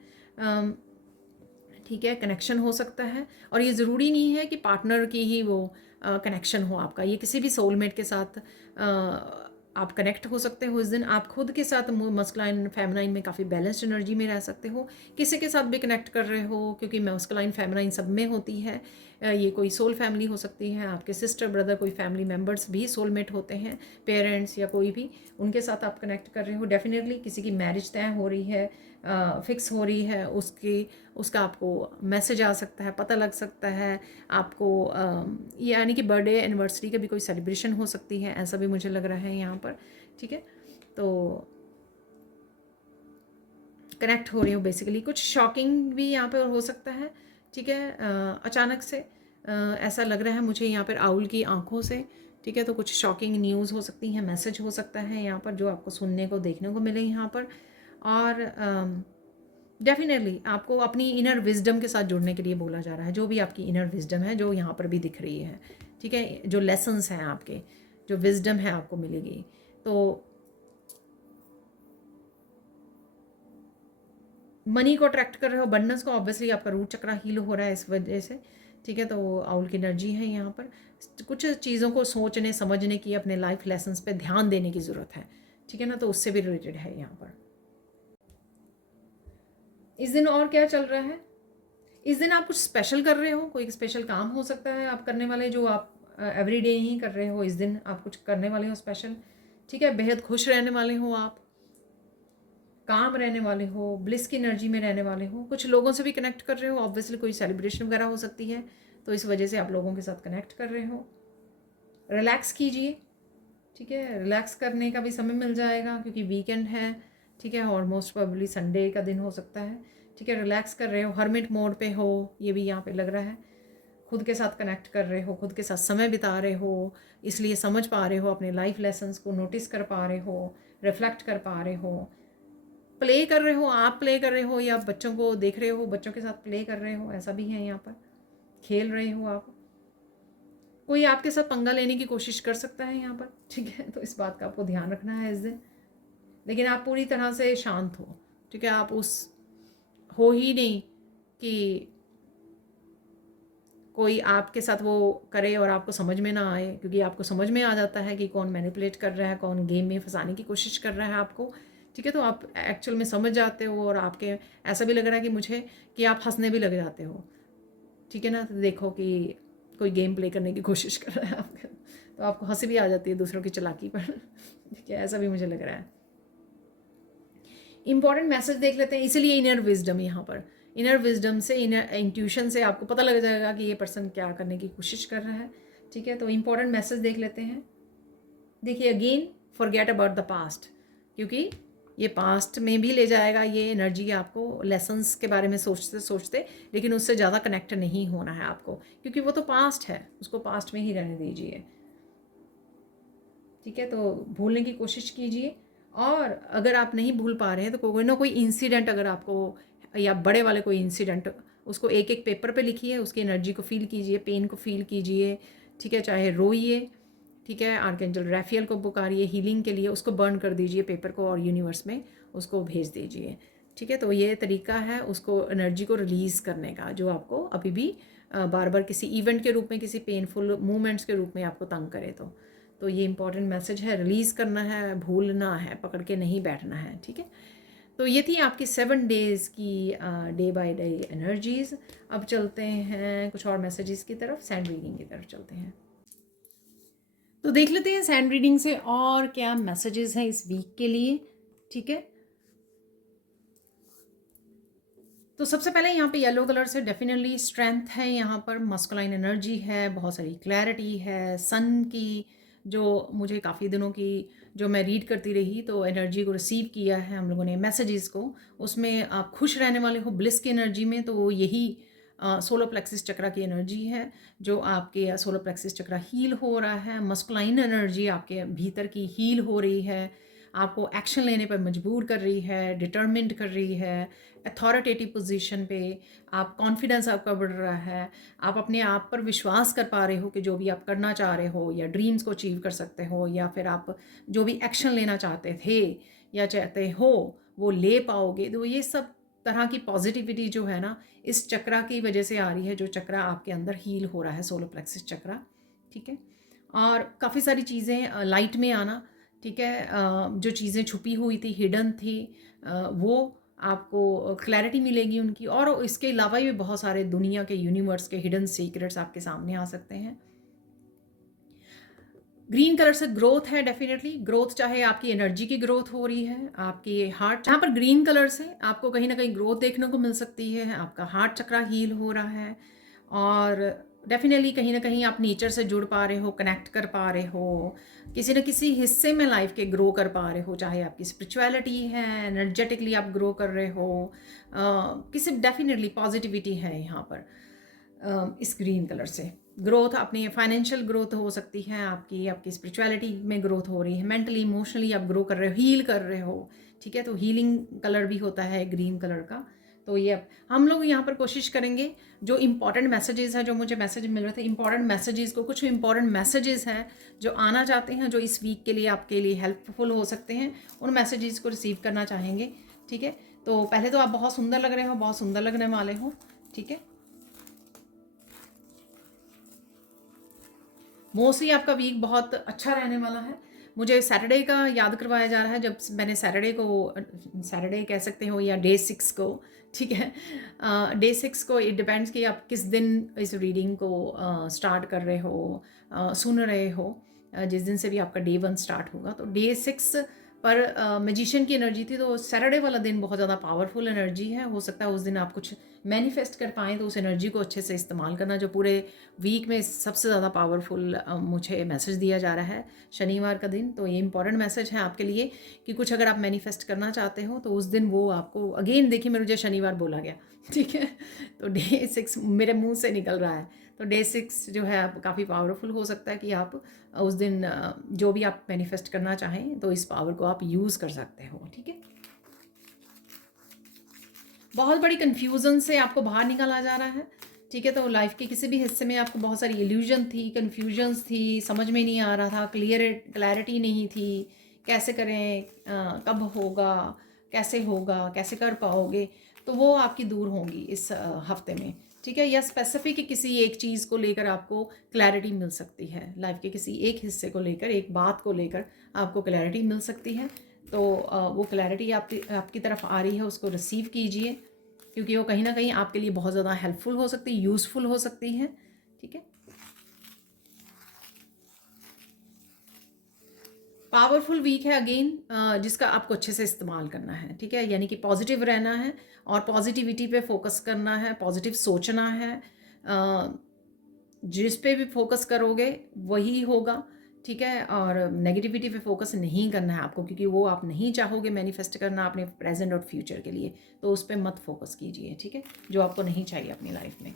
ठीक है, कनेक्शन हो सकता है, और ये ज़रूरी नहीं है कि पार्टनर की ही वो कनेक्शन हो आपका, ये किसी भी सोलमेट के साथ आप कनेक्ट हो सकते हो इस दिन। आप खुद के साथ मस्कुलाइन फेमिनाइन में काफ़ी बैलेंस्ड एनर्जी में रह सकते हो, किसी के साथ भी कनेक्ट कर रहे हो, क्योंकि मस्कुलाइन फेमिनाइन सब में होती है। ये कोई सोल फैमिली हो सकती है, आपके सिस्टर ब्रदर, कोई फैमिली मेम्बर्स भी सोलमेट होते हैं, पेरेंट्स या कोई भी, उनके साथ आप कनेक्ट कर रहे हो। डेफिनेटली किसी की मैरिज तय हो रही है, फिक्स हो रही है, उसका आपको मैसेज आ सकता है, पता लग सकता है आपको, यानी कि बर्थडे एनिवर्सरी का भी कोई सेलिब्रेशन हो सकती है, ऐसा भी मुझे लग रहा है यहाँ पर। ठीक है, तो कनेक्ट हो रही हो बेसिकली, कुछ शॉकिंग भी यहाँ पर हो सकता है। ठीक है, अचानक से ऐसा लग रहा है मुझे यहाँ पर आउल की आंखों से। ठीक है, तो कुछ शॉकिंग न्यूज़ हो सकती हैं, मैसेज हो सकता है यहाँ पर जो आपको सुनने को देखने को मिले यहाँ पर। और डेफिनेटली आपको अपनी इनर विजडम के साथ जुड़ने के लिए बोला जा रहा है, जो भी आपकी इनर विजडम है जो यहाँ पर भी दिख रही है। ठीक है, जो लेसन्स हैं आपके, जो विजडम है आपको मिलेगी। तो मनी को अट्रैक्ट कर रहे हो, अबंडेंस को, ऑब्वियसली आपका रूट चक्रा हील हो रहा है इस वजह से। ठीक है, तो आउल की एनर्जी है यहाँ पर, कुछ चीज़ों को सोचने समझने की, अपने लाइफ लेसन्स पे ध्यान देने की ज़रूरत है। ठीक है ना, तो उससे भी रिलेटेड है यहाँ पर इस दिन। और क्या चल रहा है इस दिन? आप कुछ स्पेशल कर रहे हो, कोई स्पेशल काम हो सकता है आप करने वाले, जो आप एवरी डे नहीं कर रहे हो, इस दिन आप कुछ करने वाले हो स्पेशल। ठीक है, बेहद खुश रहने वाले हो आप, काम रहने वाले हो, ब्लिस की एनर्जी में रहने वाले हो, कुछ लोगों से भी कनेक्ट कर रहे हो, ऑब्वियसली कोई सेलिब्रेशन वगैरह हो सकती है, तो इस वजह से आप लोगों के साथ कनेक्ट कर रहे हो। रिलैक्स कीजिए। ठीक है, रिलैक्स करने का भी समय मिल जाएगा क्योंकि वीकेंड है। ठीक है, और मोस्ट प्रोबेबली संडे का दिन हो सकता है। ठीक है, रिलैक्स कर रहे हो, हर्मिट मोड पे हो, ये भी यहाँ पे लग रहा है। खुद के साथ कनेक्ट कर रहे हो, खुद के साथ समय बिता रहे हो, इसलिए समझ पा रहे हो, अपने लाइफ लेसन्स को नोटिस कर पा रहे हो, रिफ्लेक्ट कर पा रहे हो, प्ले कर रहे हो, आप प्ले कर रहे हो या बच्चों को देख रहे हो, बच्चों के साथ प्ले कर रहे हो, ऐसा भी है यहाँ पर, खेल रहे हो आप। कोई आपके साथ पंगा लेने की कोशिश कर सकता है यहाँ पर। ठीक है, तो इस बात का आपको ध्यान रखना है इस दिन, लेकिन आप पूरी तरह से शांत हो। ठीक है, आप उस हो ही नहीं कि कोई आपके साथ वो करे और आपको समझ में ना आए, क्योंकि आपको समझ में आ जाता है कि कौन मैनिपुलेट कर रहा है, कौन गेम में फंसाने की कोशिश कर रहा है आपको। ठीक है, तो आप एक्चुअल में समझ जाते हो, और आपके ऐसा भी लग रहा है कि मुझे कि आप हंसने भी लग जाते हो। ठीक है ना, तो देखो कि कोई गेम प्ले करने की कोशिश कर रहा है आपका, तो आपको हंसी भी आ जाती है दूसरों की चालाकी पर। ठीक है, ऐसा भी मुझे लग रहा है। इंपॉर्टेंट मैसेज देख लेते हैं, इसीलिए इनर विजडम यहाँ पर, इनर विजडम से, इनर इंट्यूशन से आपको पता लग जाएगा कि ये पर्सन क्या करने की कोशिश कर रहा है। ठीक है, तो इम्पोर्टेंट मैसेज देख लेते हैं। देखिए, again forget about the past, क्योंकि ये पास्ट में भी ले जाएगा ये एनर्जी आपको, लेसन्स के बारे में सोचते सोचते, लेकिन उससे ज़्यादा कनेक्ट नहीं होना है आपको, क्योंकि वो तो पास्ट है, उसको पास्ट में ही रहने दीजिए। ठीक है, तो भूलने की कोशिश कीजिए। और अगर आप नहीं भूल पा रहे हैं तो कोई ना कोई इंसिडेंट अगर आपको, या बड़े वाले कोई इंसिडेंट, उसको एक एक पेपर पे लिखिए, उसकी एनर्जी को फील कीजिए, पेन को फील कीजिए। ठीक है, चाहे रोइए। ठीक है, आर्कएंजल रैफियल को पुकारिए हीलिंग के लिए, उसको बर्न कर दीजिए पेपर को और यूनिवर्स में उसको भेज दीजिए। ठीक है, तो ये तरीका है उसको एनर्जी को रिलीज़ करने का, जो आपको अभी भी बार बार किसी इवेंट के रूप में, किसी पेनफुल मोमेंट्स के रूप में आपको तंग करे। तो ये इंपॉर्टेंट मैसेज है, रिलीज़ करना है, भूलना है, पकड़ के नहीं बैठना है। ठीक है, तो ये थी आपकी 7 डेज़ की डे बाय डे एनर्जीज़। अब चलते हैं कुछ और मैसेजेस की तरफ, सैंड रीडिंग की तरफ चलते हैं। तो देख लेते हैं सैंड रीडिंग से और क्या मैसेजेस हैं इस वीक के लिए। ठीक है, तो सबसे पहले यहाँ पे येलो कलर से डेफिनेटली स्ट्रेंथ है, यहाँ पर मस्कुलाइन एनर्जी है, बहुत सारी क्लैरिटी है, सन की जो मुझे काफ़ी दिनों की जो मैं रीड करती रही तो एनर्जी को रिसीव किया है हम लोगों ने, मैसेजेस को, उसमें आप खुश रहने वाले हो ब्लिस की एनर्जी में, तो यही सोलर प्लेक्सिस चक्रा की एनर्जी है, जो आपके सोलर प्लेक्सिस चक्रा हील हो रहा है, मस्कुलाइन एनर्जी आपके भीतर की हील हो रही है, आपको एक्शन लेने पर मजबूर कर रही है, डिटर्मिन्ड कर रही है, अथॉरिटेटिव पोजीशन पे, आप कॉन्फिडेंस आपका बढ़ रहा है, आप अपने आप पर विश्वास कर पा रहे हो कि जो भी आप करना चाह रहे हो या ड्रीम्स को अचीव कर सकते हो, या फिर आप जो भी एक्शन लेना चाहते थे या चाहते हो वो ले पाओगे। तो ये सब तरह की पॉजिटिविटी जो है ना, इस चक्रा की वजह से आ रही है, जो चक्रा आपके अंदर हील हो रहा है, सोलर प्लेक्सिस चक्रा। ठीक है, और काफ़ी सारी चीज़ें लाइट में आना। ठीक है, जो चीज़ें छुपी हुई थी, हिडन थी, वो आपको क्लैरिटी मिलेगी उनकी, और इसके अलावा भी बहुत सारे दुनिया के, यूनिवर्स के हिडन सीक्रेट्स आपके सामने आ सकते हैं। ग्रीन कलर से ग्रोथ है, डेफिनेटली ग्रोथ, चाहे आपकी एनर्जी की ग्रोथ हो रही है, आपकी हार्ट, यहाँ पर ग्रीन कलर से आपको कहीं ना कहीं ग्रोथ देखने को मिल सकती है, आपका हार्ट चक्रा हील हो रहा है, और डेफिनेटली कहीं ना कहीं आप नेचर से जुड़ पा रहे हो, कनेक्ट कर पा रहे हो, किसी न किसी हिस्से में लाइफ के ग्रो कर पा रहे हो, चाहे आपकी स्पिरिचुअलिटी है, एनर्जेटिकली आप ग्रो कर रहे हो, किसी डेफिनेटली पॉजिटिविटी है यहाँ पर। इस ग्रीन कलर से ग्रोथ, अपनी फाइनेंशियल ग्रोथ हो सकती है, आपकी आपकी स्पिरिचुअलिटी में ग्रोथ हो रही है, मेंटली इमोशनली आप ग्रो कर रहे हो, हील कर रहे हो। ठीक है, तो हीलिंग कलर भी होता है ग्रीन कलर का। तो ये हम लोग यहाँ पर कोशिश करेंगे, जो इंपॉर्टेंट मैसेजेस हैं, जो मुझे मैसेज मिल रहे थे, इंपॉर्टेंट मैसेजेस को, कुछ इंपॉर्टेंट मैसेजेस हैं जो आना चाहते हैं, जो इस वीक के लिए आपके लिए हेल्पफुल हो सकते हैं, उन मैसेजेस को रिसीव करना चाहेंगे। ठीक है, तो पहले तो आप बहुत सुंदर लग रहे हो, बहुत सुंदर लगने वाले हो। ठीक है, मोस्टली आपका वीक बहुत अच्छा रहने वाला है। मुझे सैटरडे का याद करवाया जा रहा है, जब मैंने सैटरडे कह सकते हो या डे 6 को। ठीक है, डे 6 को, इट डिपेंड्स कि आप किस दिन इस रीडिंग को स्टार्ट कर रहे हो, सुन रहे हो, जिस दिन से भी आपका डे 1 स्टार्ट होगा। तो डे 6 पर मैजिशियन की एनर्जी थी, तो सैटरडे वाला दिन बहुत ज़्यादा पावरफुल एनर्जी है। हो सकता है उस दिन आप कुछ मैनिफेस्ट कर पाएँ, तो उस एनर्जी को अच्छे से इस्तेमाल करना, जो पूरे वीक में सबसे ज़्यादा पावरफुल मुझे मैसेज दिया जा रहा है शनिवार का दिन। तो ये इंपॉर्टेंट मैसेज है आपके लिए कि कुछ अगर आप मैनिफेस्ट करना चाहते हो तो उस दिन वो आपको, अगेन देखिए मुझे शनिवार बोला गया। ठीक है, तो डे 6 मेरे मुंह से निकल रहा है, तो डे 6 जो है काफ़ी पावरफुल हो सकता है कि आप उस दिन जो भी आप मैनिफेस्ट करना चाहें तो इस पावर को आप यूज़ कर सकते हो। ठीक है, बहुत बड़ी कन्फ्यूज़न से आपको बाहर निकाला जा रहा है। ठीक है, तो लाइफ के किसी भी हिस्से में आपको बहुत सारी इल्यूजन थी, कन्फ्यूजन्स थी, समझ में नहीं आ रहा था, क्लैरिटी नहीं थी, कैसे करें, कब होगा, कैसे होगा, कैसे कर पाओगे, तो वो आपकी दूर होंगी इस हफ्ते में। ठीक है, या स्पेसिफिक किसी एक चीज़ को लेकर आपको क्लैरिटी मिल सकती है, लाइफ के किसी एक हिस्से को लेकर, एक बात को लेकर आपको क्लैरिटी मिल सकती है। तो वो क्लैरिटी आपकी तरफ आ रही है, उसको रिसीव कीजिए, क्योंकि वो कहीं ना कहीं आपके लिए बहुत ज़्यादा हेल्पफुल हो सकती है, यूज़फुल हो सकती है। ठीक है, पावरफुल वीक है अगेन, जिसका आपको अच्छे से इस्तेमाल करना है, ठीक है। यानी कि पॉजिटिव रहना है और पॉजिटिविटी पे फोकस करना है, पॉजिटिव सोचना है। जिस पे भी फोकस करोगे वही होगा, ठीक है। और नेगेटिविटी पे फोकस नहीं करना है आपको, क्योंकि वो आप नहीं चाहोगे मैनिफेस्ट करना अपने प्रेजेंट और फ्यूचर के लिए, तो उस पर मत फोकस कीजिए, ठीक है, जो आपको नहीं चाहिए अपनी लाइफ में।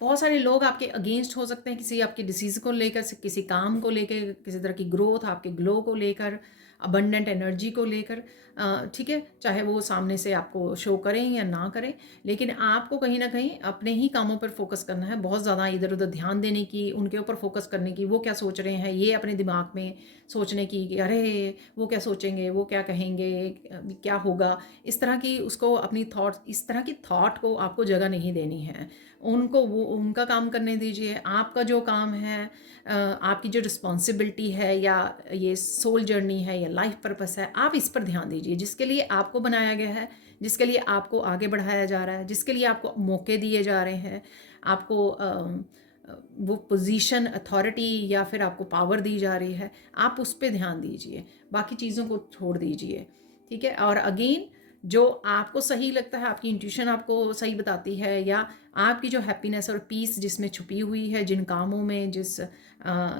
बहुत सारे लोग आपके अगेंस्ट हो सकते हैं, किसी आपके डिसीज़ को लेकर, किसी काम को लेकर, किसी तरह की ग्रोथ, आपके ग्लो को लेकर, अबंडेंट एनर्जी को लेकर, ठीक है। चाहे वो सामने से आपको शो करें या ना करें, लेकिन आपको कहीं ना कहीं अपने ही कामों पर फोकस करना है। बहुत ज़्यादा इधर उधर ध्यान देने की, उनके ऊपर फोकस करने की, वो क्या सोच रहे हैं, ये अपने दिमाग में सोचने की कि अरे वो क्या सोचेंगे, वो क्या कहेंगे, क्या होगा, इस तरह की उसको अपनी थॉट, इस तरह की थॉट को आपको जगह नहीं देनी है। उनको वो उनका काम करने दीजिए। आपका जो काम है, आपकी जो रिस्पॉन्सिबिलिटी है, या ये सोल जर्नी है, या लाइफ पर्पस है, आप इस पर ध्यान दीजिए, जिसके लिए आपको बनाया गया है, जिसके लिए आपको आगे बढ़ाया जा रहा है, जिसके लिए आपको मौके दिए जा रहे हैं, आपको वो पोजीशन, अथॉरिटी या फिर आपको पावर दी जा रही है, आप उस पर ध्यान दीजिए, बाकी चीज़ों को छोड़ दीजिए, ठीक है। और अगेन, जो आपको सही लगता है, आपकी इंट्यूशन आपको सही बताती है, या आपकी जो हैप्पीनेस और पीस जिसमें छुपी हुई है, जिन कामों में, जिस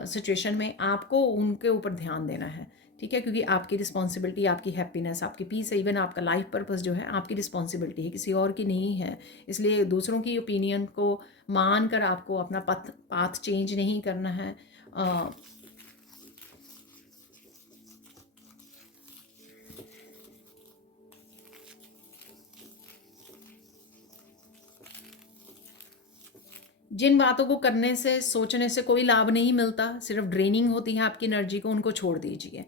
सिचुएशन में, आपको उनके ऊपर ध्यान देना है, ठीक है। क्योंकि आपकी रिस्पॉन्सिबिलिटी, आपकी हैप्पीनेस, आपकी पीस, इवन आपका लाइफ पर्पस जो है आपकी रिस्पॉन्सिबिलिटी है, किसी और की नहीं है। इसलिए दूसरों की ओपिनियन को मान कर आपको अपना पाथ चेंज नहीं करना है। जिन बातों को करने से, सोचने से कोई लाभ नहीं मिलता, सिर्फ ड्रेनिंग होती है आपकी एनर्जी को, उनको छोड़ दीजिए।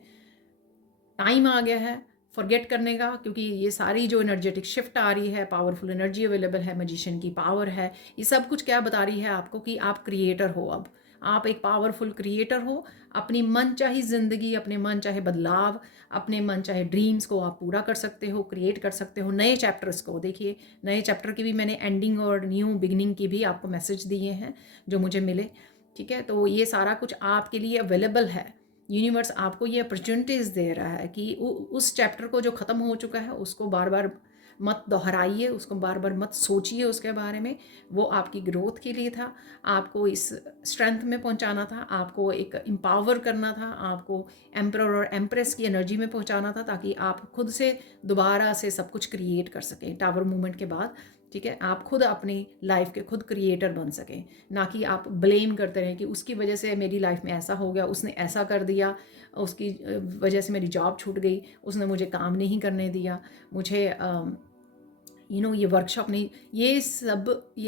टाइम आ गया है फॉरगेट करने का, क्योंकि ये सारी जो एनर्जेटिक शिफ्ट आ रही है, पावरफुल एनर्जी अवेलेबल है, मैजिशियन की पावर है, ये सब कुछ क्या बता रही है आपको कि आप क्रिएटर हो। अब आप एक पावरफुल क्रिएटर हो। अपनी मन चाहे ज़िंदगी, अपने मन चाहे बदलाव, अपने मन चाहे ड्रीम्स को आप पूरा कर सकते हो, क्रिएट कर सकते हो। नए चैप्टर्स को देखिए, नए चैप्टर की भी मैंने एंडिंग और न्यू बिगनिंग की भी आपको मैसेज दिए हैं जो मुझे मिले, ठीक है। तो ये सारा कुछ आपके लिए अवेलेबल है। यूनिवर्स आपको ये अपॉर्चुनिटीज़ दे रहा है कि उस चैप्टर को जो ख़त्म हो चुका है उसको बार बार मत दोहराइए, उसको बार बार मत सोचिए उसके बारे में। वो आपकी ग्रोथ के लिए था, आपको इस स्ट्रेंथ में पहुंचाना था, आपको एक एम्पावर करना था, आपको एम्परर और एम्प्रेस की एनर्जी में पहुंचाना था, ताकि आप खुद से दोबारा से सब कुछ क्रिएट कर सकें टावर मूवमेंट के बाद, ठीक है। आप खुद अपनी लाइफ के खुद क्रिएटर बन सकें, ना कि आप ब्लेम करते रहें कि उसकी वजह से मेरी लाइफ में ऐसा हो गया, उसने ऐसा कर दिया, उसकी वजह से मेरी जॉब छूट गई, उसने मुझे काम नहीं करने दिया, मुझे ये वर्कशॉप नहीं, ये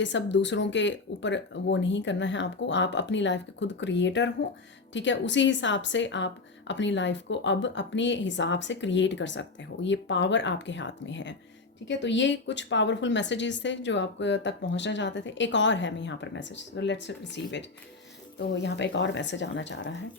सब दूसरों के ऊपर वो नहीं करना है आपको। आप अपनी लाइफ के खुद क्रिएटर हो, ठीक है। उसी हिसाब से आप अपनी लाइफ को अब अपने हिसाब से क्रिएट कर सकते हो। ये पावर आपके हाथ में है, ठीक है। तो ये कुछ पावरफुल मैसेजेस थे जो आप तक पहुंचना चाहते थे। एक और है मैं यहाँ पर मैसेज, तो लेट्स रिसीव इट। तो यहाँ पर एक और मैसेज आना चाह रहा है।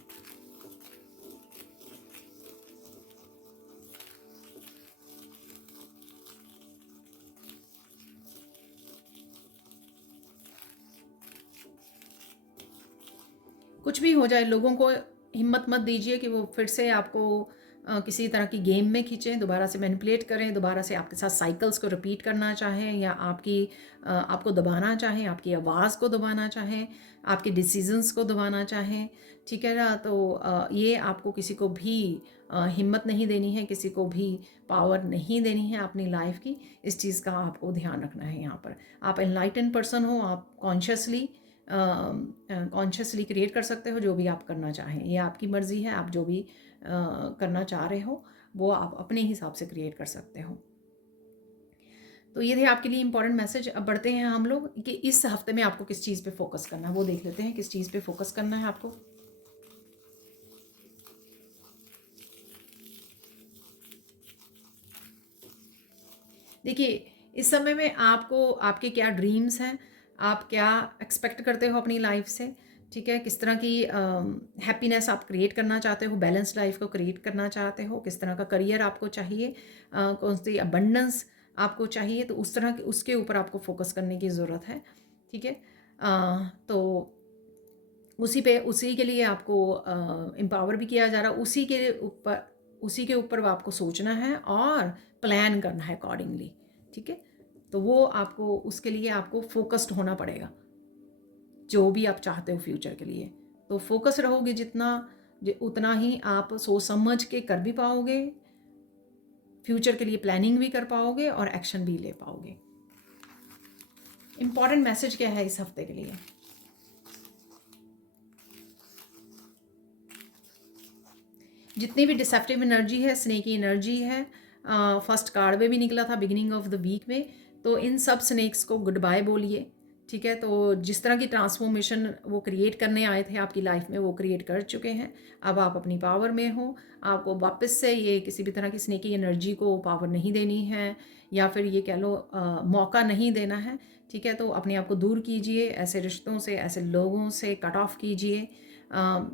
कुछ भी हो जाए, लोगों को हिम्मत मत दीजिए कि वो फिर से आपको किसी तरह की गेम में खींचें, दोबारा से मैनिपुलेट करें, दोबारा से आपके साथ साइकिल्स को रिपीट करना चाहें, या आपको दबाना चाहें, आपकी आवाज़ को दबाना चाहें, आपके डिसीजंस को दबाना चाहें, ठीक है ना। तो ये आपको किसी को भी हिम्मत नहीं देनी है, किसी को भी पावर नहीं देनी है अपनी लाइफ की। इस चीज़ का आपको ध्यान रखना है। यहाँ पर आप एनलाइटन पर्सन हो, आप कॉन्शियसली क्रिएट कर सकते हो जो भी आप करना चाहें। ये आपकी मर्ज़ी है, आप जो भी करना चाह रहे हो वो आप अपने हिसाब से क्रिएट कर सकते हो। तो ये थे आपके लिए इंपॉर्टेंट मैसेज। अब बढ़ते हैं हम लोग कि इस हफ्ते में आपको किस चीज़ पे फोकस करना है, वो देख लेते हैं किस चीज़ पे फोकस करना है आपको। देखिए, इस समय में आपको आपके क्या ड्रीम्स हैं, आप क्या एक्सपेक्ट करते हो अपनी लाइफ से, ठीक है। किस तरह की हैप्पीनेस आप क्रिएट करना चाहते हो, बैलेंस लाइफ को क्रिएट करना चाहते हो, किस तरह का करियर आपको चाहिए, कौन सी अबंडेंस आपको चाहिए, तो उस तरह के उसके ऊपर आपको फोकस करने की ज़रूरत है, ठीक है। तो उसी के लिए आपको एम्पावर भी किया जा रहा है। उसी के ऊपर वो आपको सोचना है और प्लान करना है अकॉर्डिंगली, ठीक है। तो वो आपको, उसके लिए आपको फोकस्ड होना पड़ेगा, जो भी आप चाहते हो फ्यूचर के लिए। तो फोकस रहोगे जितना, उतना ही आप सोच समझ के कर भी पाओगे, फ्यूचर के लिए प्लानिंग भी कर पाओगे और एक्शन भी ले पाओगे। इंपॉर्टेंट मैसेज क्या है इस हफ्ते के लिए? जितनी भी डिसेप्टिव एनर्जी है, स्नेकी एनर्जी है, फर्स्ट कार्ड में भी निकला था बिगिनिंग ऑफ द वीक में, तो इन सब स्नेक्स को गुड बाय बोलिए, ठीक है। तो जिस तरह की ट्रांसफॉर्मेशन वो क्रिएट करने आए थे आपकी लाइफ में, वो क्रिएट कर चुके हैं। अब आप अपनी पावर में हो, आपको वापस से ये किसी भी तरह की स्नेकी एनर्जी को पावर नहीं देनी है, या फिर ये कह लो मौका नहीं देना है, ठीक है। तो अपने आप को दूर कीजिए, ऐसे रिश्तों से, ऐसे लोगों से कट ऑफ कीजिए।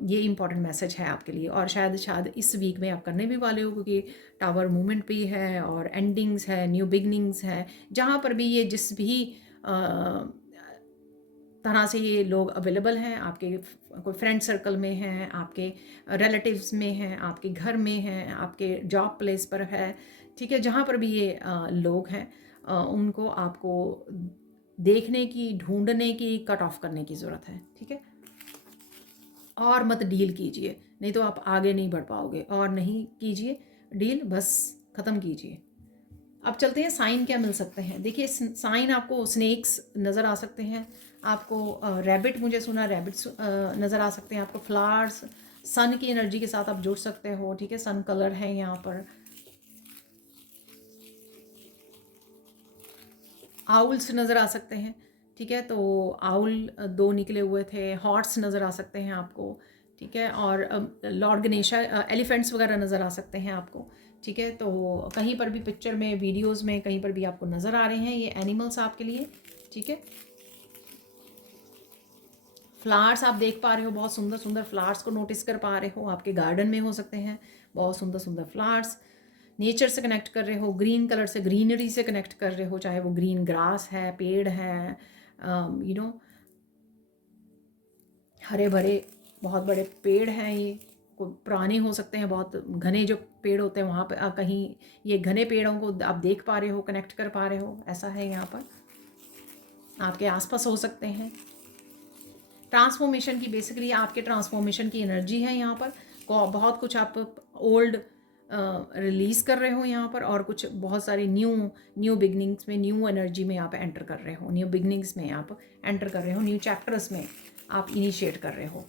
ये इंपॉर्टेंट मैसेज है आपके लिए, और शायद इस वीक में आप करने भी वाले हो, क्योंकि टावर मूवमेंट भी है और एंडिंग्स है, न्यू बिगनिंग्स है। जहाँ पर भी ये जिस भी तरह से ये लोग अवेलेबल हैं, आपके कोई फ्रेंड सर्कल में हैं, आपके रिलेटिव्स में हैं, आपके घर में हैं, आपके जॉब प्लेस पर है, ठीक है। जहाँ पर भी ये लोग हैं, उनको आपको देखने की, ढूंढने की, कट ऑफ करने की ज़रूरत है, ठीक है। और मत डील कीजिए, नहीं तो आप आगे नहीं बढ़ पाओगे। और नहीं कीजिए डील, बस ख़त्म कीजिए। अब चलते हैं साइन क्या मिल सकते हैं। देखिए साइन आपको स्नेक्स नज़र आ सकते हैं, आपको रैबिट, मुझे सुना रैबिट्स नज़र आ सकते हैं, आपको फ्लावर्स, सन की एनर्जी के साथ आप जुड़ सकते हो, ठीक है। सन कलर है यहाँ पर। आउल्स नज़र आ सकते हैं, ठीक है। तो आउल 2 निकले हुए थे। हॉर्स नज़र आ सकते हैं आपको, ठीक है। और लॉर्ड गणेशा, एलिफेंट्स वगैरह नज़र आ सकते हैं आपको, ठीक है। तो कहीं पर भी पिक्चर में, वीडियोस में, कहीं पर भी आपको नज़र आ रहे हैं ये एनिमल्स आपके लिए, ठीक है। फ्लावर्स आप देख पा रहे हो, बहुत सुंदर सुंदर फ्लावर्स को नोटिस कर पा रहे हो, आपके गार्डन में हो सकते हैं बहुत सुंदर सुंदर फ्लावर्स। नेचर से कनेक्ट कर रहे हो, ग्रीन कलर से, ग्रीनरी से कनेक्ट कर रहे हो, चाहे वो ग्रीन ग्रास है, पेड़ है, यू नो हरे भरे बहुत बड़े पेड़ हैं। ये पुराने हो सकते हैं, बहुत घने जो पेड़ होते हैं वहाँ पे कहीं ये घने पेड़ों को आप देख पा रहे हो, कनेक्ट कर पा रहे हो, ऐसा है यहाँ पर। आपके आसपास हो सकते हैं। ट्रांसफॉर्मेशन की, बेसिकली आपके ट्रांसफॉर्मेशन की एनर्जी है यहाँ पर। बहुत कुछ आप ओल्ड रिलीज़ कर रहे हो यहाँ पर, और कुछ बहुत सारी न्यू बिगनिंग्स में, न्यू एनर्जी में आप एंटर कर रहे हो, न्यू बिगनिंग्स में आप एंटर कर रहे हो, न्यू चैप्टर्स में आप इनिशिएट कर रहे हो,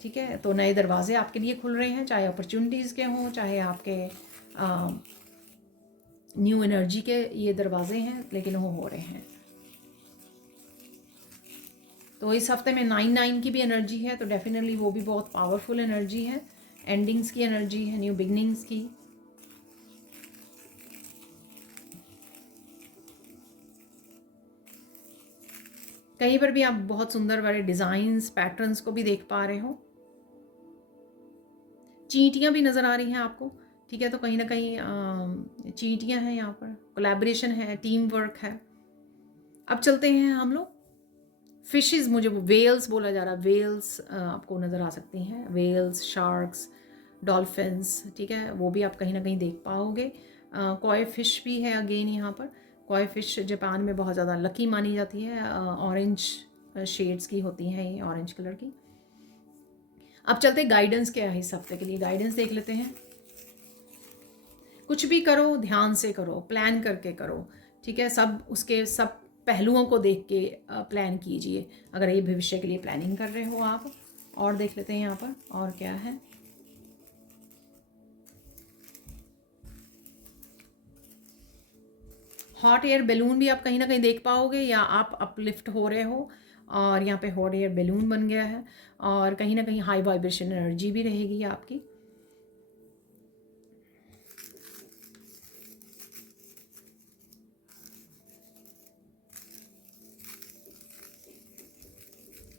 ठीक है। तो नए दरवाजे आपके लिए खुल रहे हैं, चाहे अपॉर्चुनिटीज़ के हों, चाहे आपके न्यू एनर्जी के ये दरवाजे हैं, लेकिन वो हो रहे हैं। तो इस हफ्ते में 9 की भी एनर्जी है, तो डेफिनेटली वो भी बहुत पावरफुल एनर्जी है। एंडिंग्स की एनर्जी है, न्यू बिगनिंग्स की। कहीं पर भी आप बहुत सुंदर बड़े डिज़ाइंस, पैटर्न्स को भी देख पा रहे हो। चींटियाँ भी नज़र आ रही हैं आपको, ठीक है। तो कहीं ना कहीं चींटियाँ हैं यहाँ पर, कोलैबोरेशन है, टीम वर्क है। अब चलते हैं हम लोग फिशेस, मुझे वेल्स बोला जा रहा है, वेल्स आपको नज़र आ सकती हैं, वेल्स, शार्क्स, डॉल्फिन्स, ठीक है। वो भी आप कहीं ना कहीं देख पाओगे। कॉय फिश भी है अगेन यहाँ पर। कॉय फिश जापान में बहुत ज़्यादा लकी मानी जाती है, ऑरेंज शेड्स की होती हैं ये, ऑरेंज कलर की। अब चलते गाइडेंस क्या है इस हफ्ते के लिए, गाइडेंस देख लेते हैं। कुछ भी करो ध्यान से करो, प्लान करके करो, ठीक है। सब पहलुओं को देख के प्लान कीजिए, अगर ये भविष्य के लिए प्लानिंग कर रहे हो आप। और देख लेते हैं यहाँ पर और क्या है। हॉट एयर बैलून भी आप कहीं ना कहीं देख पाओगे, या आप अपलिफ्ट हो रहे हो, और यहाँ पे हॉट एयर बैलून बन गया है, और कहीं ना कहीं हाई वाइब्रेशन एनर्जी भी रहेगी आपकी।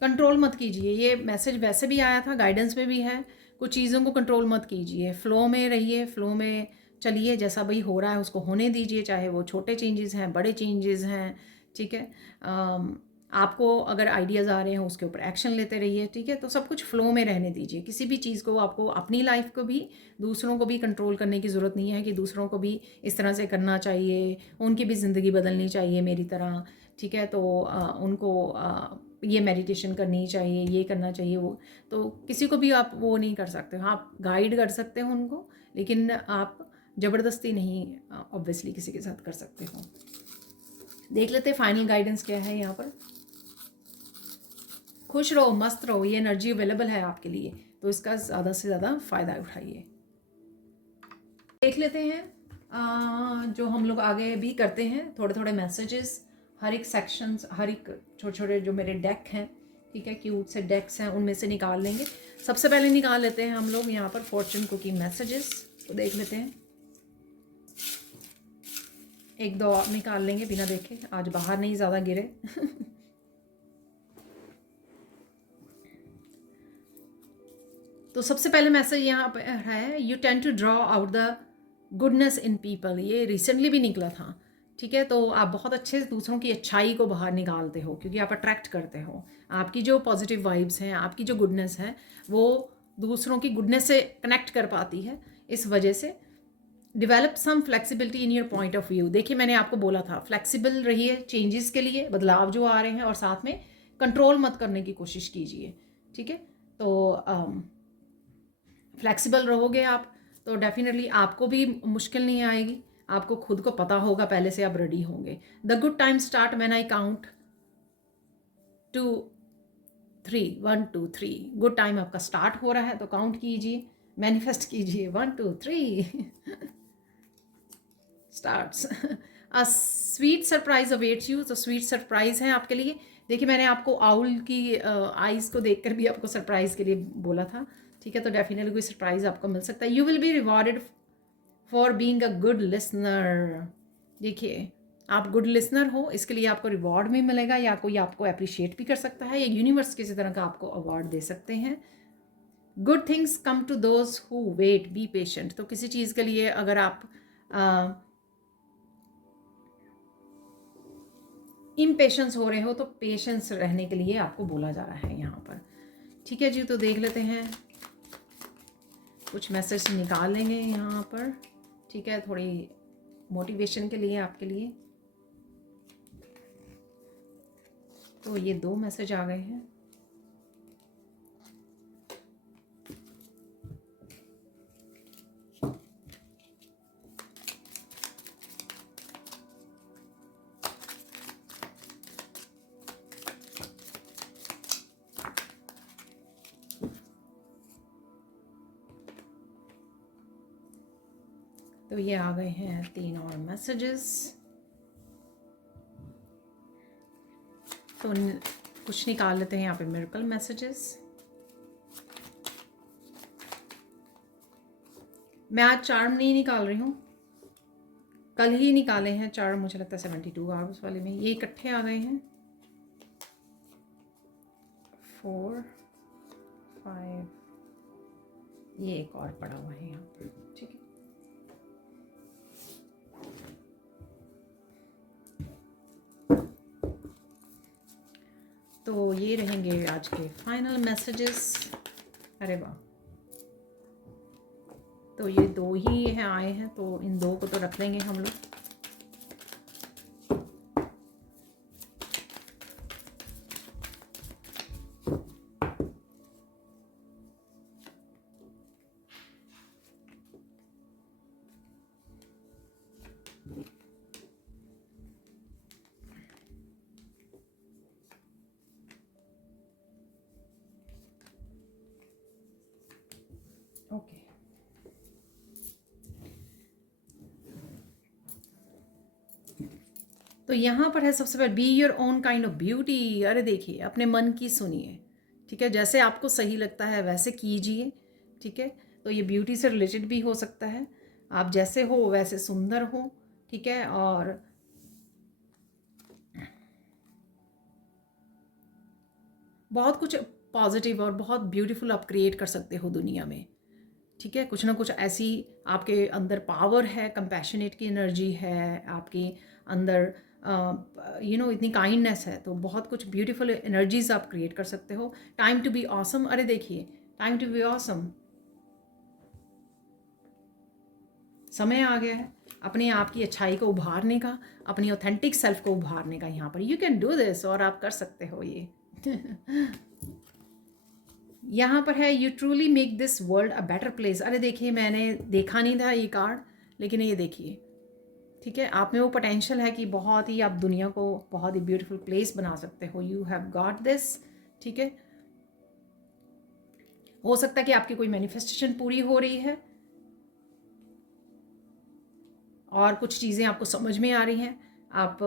कंट्रोल मत कीजिए, ये मैसेज वैसे भी आया था, गाइडेंस में भी है। कुछ चीज़ों को कंट्रोल मत कीजिए, फ्लो में रहिए, फ्लो में चलिए, जैसा भाई हो रहा है उसको होने दीजिए, चाहे वो छोटे चेंजेस हैं, बड़े चेंजेस हैं, ठीक है। आपको अगर आइडियाज़ आ रहे हैं उसके ऊपर एक्शन लेते रहिए, ठीक है। तो सब कुछ फ़्लो में रहने दीजिए। किसी भी चीज़ को आपको अपनी लाइफ को भी दूसरों को भी कंट्रोल करने की ज़रूरत नहीं है कि दूसरों को भी इस तरह से करना चाहिए, उनकी भी ज़िंदगी बदलनी चाहिए मेरी तरह, ठीक है। तो उनको ये मेडिटेशन करनी चाहिए, ये करना चाहिए, वो तो किसी को भी आप वो नहीं कर सकते हो। आप गाइड कर सकते हो उनको, लेकिन आप ज़बरदस्ती नहीं ऑब्वियसली किसी के साथ कर सकते हो। देख लेते हैं फाइनल गाइडेंस क्या है यहाँ पर। खुश रहो, मस्त रहो, ये एनर्जी अवेलेबल है आपके लिए, तो इसका ज़्यादा से ज़्यादा फ़ायदा उठाइए। देख लेते हैं जो हम लोग आगे भी करते हैं, थोड़े थोड़े मैसेजेस, हर एक सेक्शंस, हर एक छोटे छोटे जो मेरे डेक हैं, ठीक है, क्यूट से डेक्स हैं, उनमें से निकाल लेंगे। सबसे पहले निकाल लेते हैं हम लोग यहाँ पर फॉर्चून कुकी मैसेजेस को देख लेते हैं। एक दो और निकाल लेंगे बिना देखे, आज बाहर नहीं ज़्यादा गिरे। तो सबसे पहले मैसेज यहाँ पर है, you tend to draw out the goodness in people. ये रिसेंटली भी निकला था, ठीक है। तो आप बहुत अच्छे से दूसरों की अच्छाई को बाहर निकालते हो, क्योंकि आप अट्रैक्ट करते हो। आपकी जो पॉजिटिव वाइब्स हैं, आपकी जो गुडनेस है, वो दूसरों की गुडनेस से कनेक्ट कर पाती है। इस वजह से develop some flexibility in your point of view. देखिए, मैंने आपको बोला था फ्लेक्सिबल रहिए चेंजेस के लिए, बदलाव जो आ रहे हैं, और साथ में कंट्रोल मत करने की कोशिश कीजिए, ठीक है। तो फ्लेक्सिबल रहोगे आप तो डेफिनेटली आपको भी मुश्किल नहीं आएगी। आपको खुद को पता होगा, पहले से आप रेडी होंगे। The good time start when I count 2 3 1 2 3। Good time आपका स्टार्ट हो रहा है, तो काउंट कीजिए, मैनिफेस्ट कीजिए, 1 2 3 starts. A sweet surprise awaits you. तो स्वीट सरप्राइज है आपके लिए। देखिए, मैंने आपको आउल की आइज़ को देखकर भी आपको सरप्राइज के लिए बोला था, ठीक है। तो डेफिनेटली कोई सरप्राइज आपको मिल सकता है। You will be rewarded for being a good listener. देखिए, आप गुड लिसनर हो, इसके लिए आपको रिवॉर्ड भी मिलेगा, या कोई आपको अप्रिशिएट भी कर सकता है, या यूनिवर्स किसी तरह का आपको अवार्ड दे सकते हैं। Good things come to those who wait, be patient. तो किसी चीज़ के लिए अगर आप इम्पेशेंस हो रहे हो, तो पेशेंस रहने के लिए आपको बोला जा रहा है यहाँ पर, ठीक है जी। तो देख लेते हैं, कुछ मैसेज निकाल लेंगे यहाँ पर, ठीक है, थोड़ी मोटिवेशन के लिए आपके लिए। तो ये 2 मैसेज आ गए हैं। तो ये आ गए हैं 3 और मैसेजेस। तो कुछ निकाल लेते हैं यहाँ पे मिरेकल मैसेजेस। मैं आज चार्म नहीं निकाल रही हूँ, कल ही निकाले हैं चार्म, मुझे लगता है 72 आवर्स वाले में। ये इकट्ठे आ गए हैं, 4 5, ये एक और पड़ा हुआ है यहाँ पर, ठीक है। तो ये रहेंगे आज के फाइनल मैसेजेस। अरे वाह, तो ये 2 ही हैं आए हैं, तो इन 2 को तो रख लेंगे हम लोग। ओके, तो यहाँ पर है सबसे पहले, be your own kind of beauty. अरे देखिए, अपने मन की सुनिए, ठीक है, जैसे आपको सही लगता है वैसे कीजिए, ठीक है। तो ये ब्यूटी से रिलेटेड भी हो सकता है, आप जैसे हो वैसे सुंदर हो, ठीक है, और बहुत कुछ पॉजिटिव और बहुत ब्यूटीफुल आप क्रिएट कर सकते हो दुनिया में, ठीक है। कुछ ना कुछ ऐसी आपके अंदर पावर है, कंपैशनेट की एनर्जी है आपके अंदर, इतनी काइंडनेस है, तो बहुत कुछ ब्यूटीफुल एनर्जीज आप क्रिएट कर सकते हो। टाइम टू बी ऑसम, अरे देखिए, टाइम टू बी ऑसम, समय आ गया है अपने आप की अच्छाई को उभारने का, अपनी ऑथेंटिक सेल्फ को उभारने का। यहाँ पर यू कैन डू दिस, और आप कर सकते हो ये। यहाँ पर है you truly make this world a better place. अरे देखिए, मैंने देखा नहीं था ये कार्ड, लेकिन ये देखिए, ठीक है, आप में वो पोटेंशियल है कि बहुत ही आप दुनिया को बहुत ही ब्यूटीफुल प्लेस बना सकते हो। यू हैव गॉट दिस, ठीक है। हो सकता है कि आपकी कोई मैनिफेस्टेशन पूरी हो रही है और कुछ चीज़ें आपको समझ में आ रही हैं, आप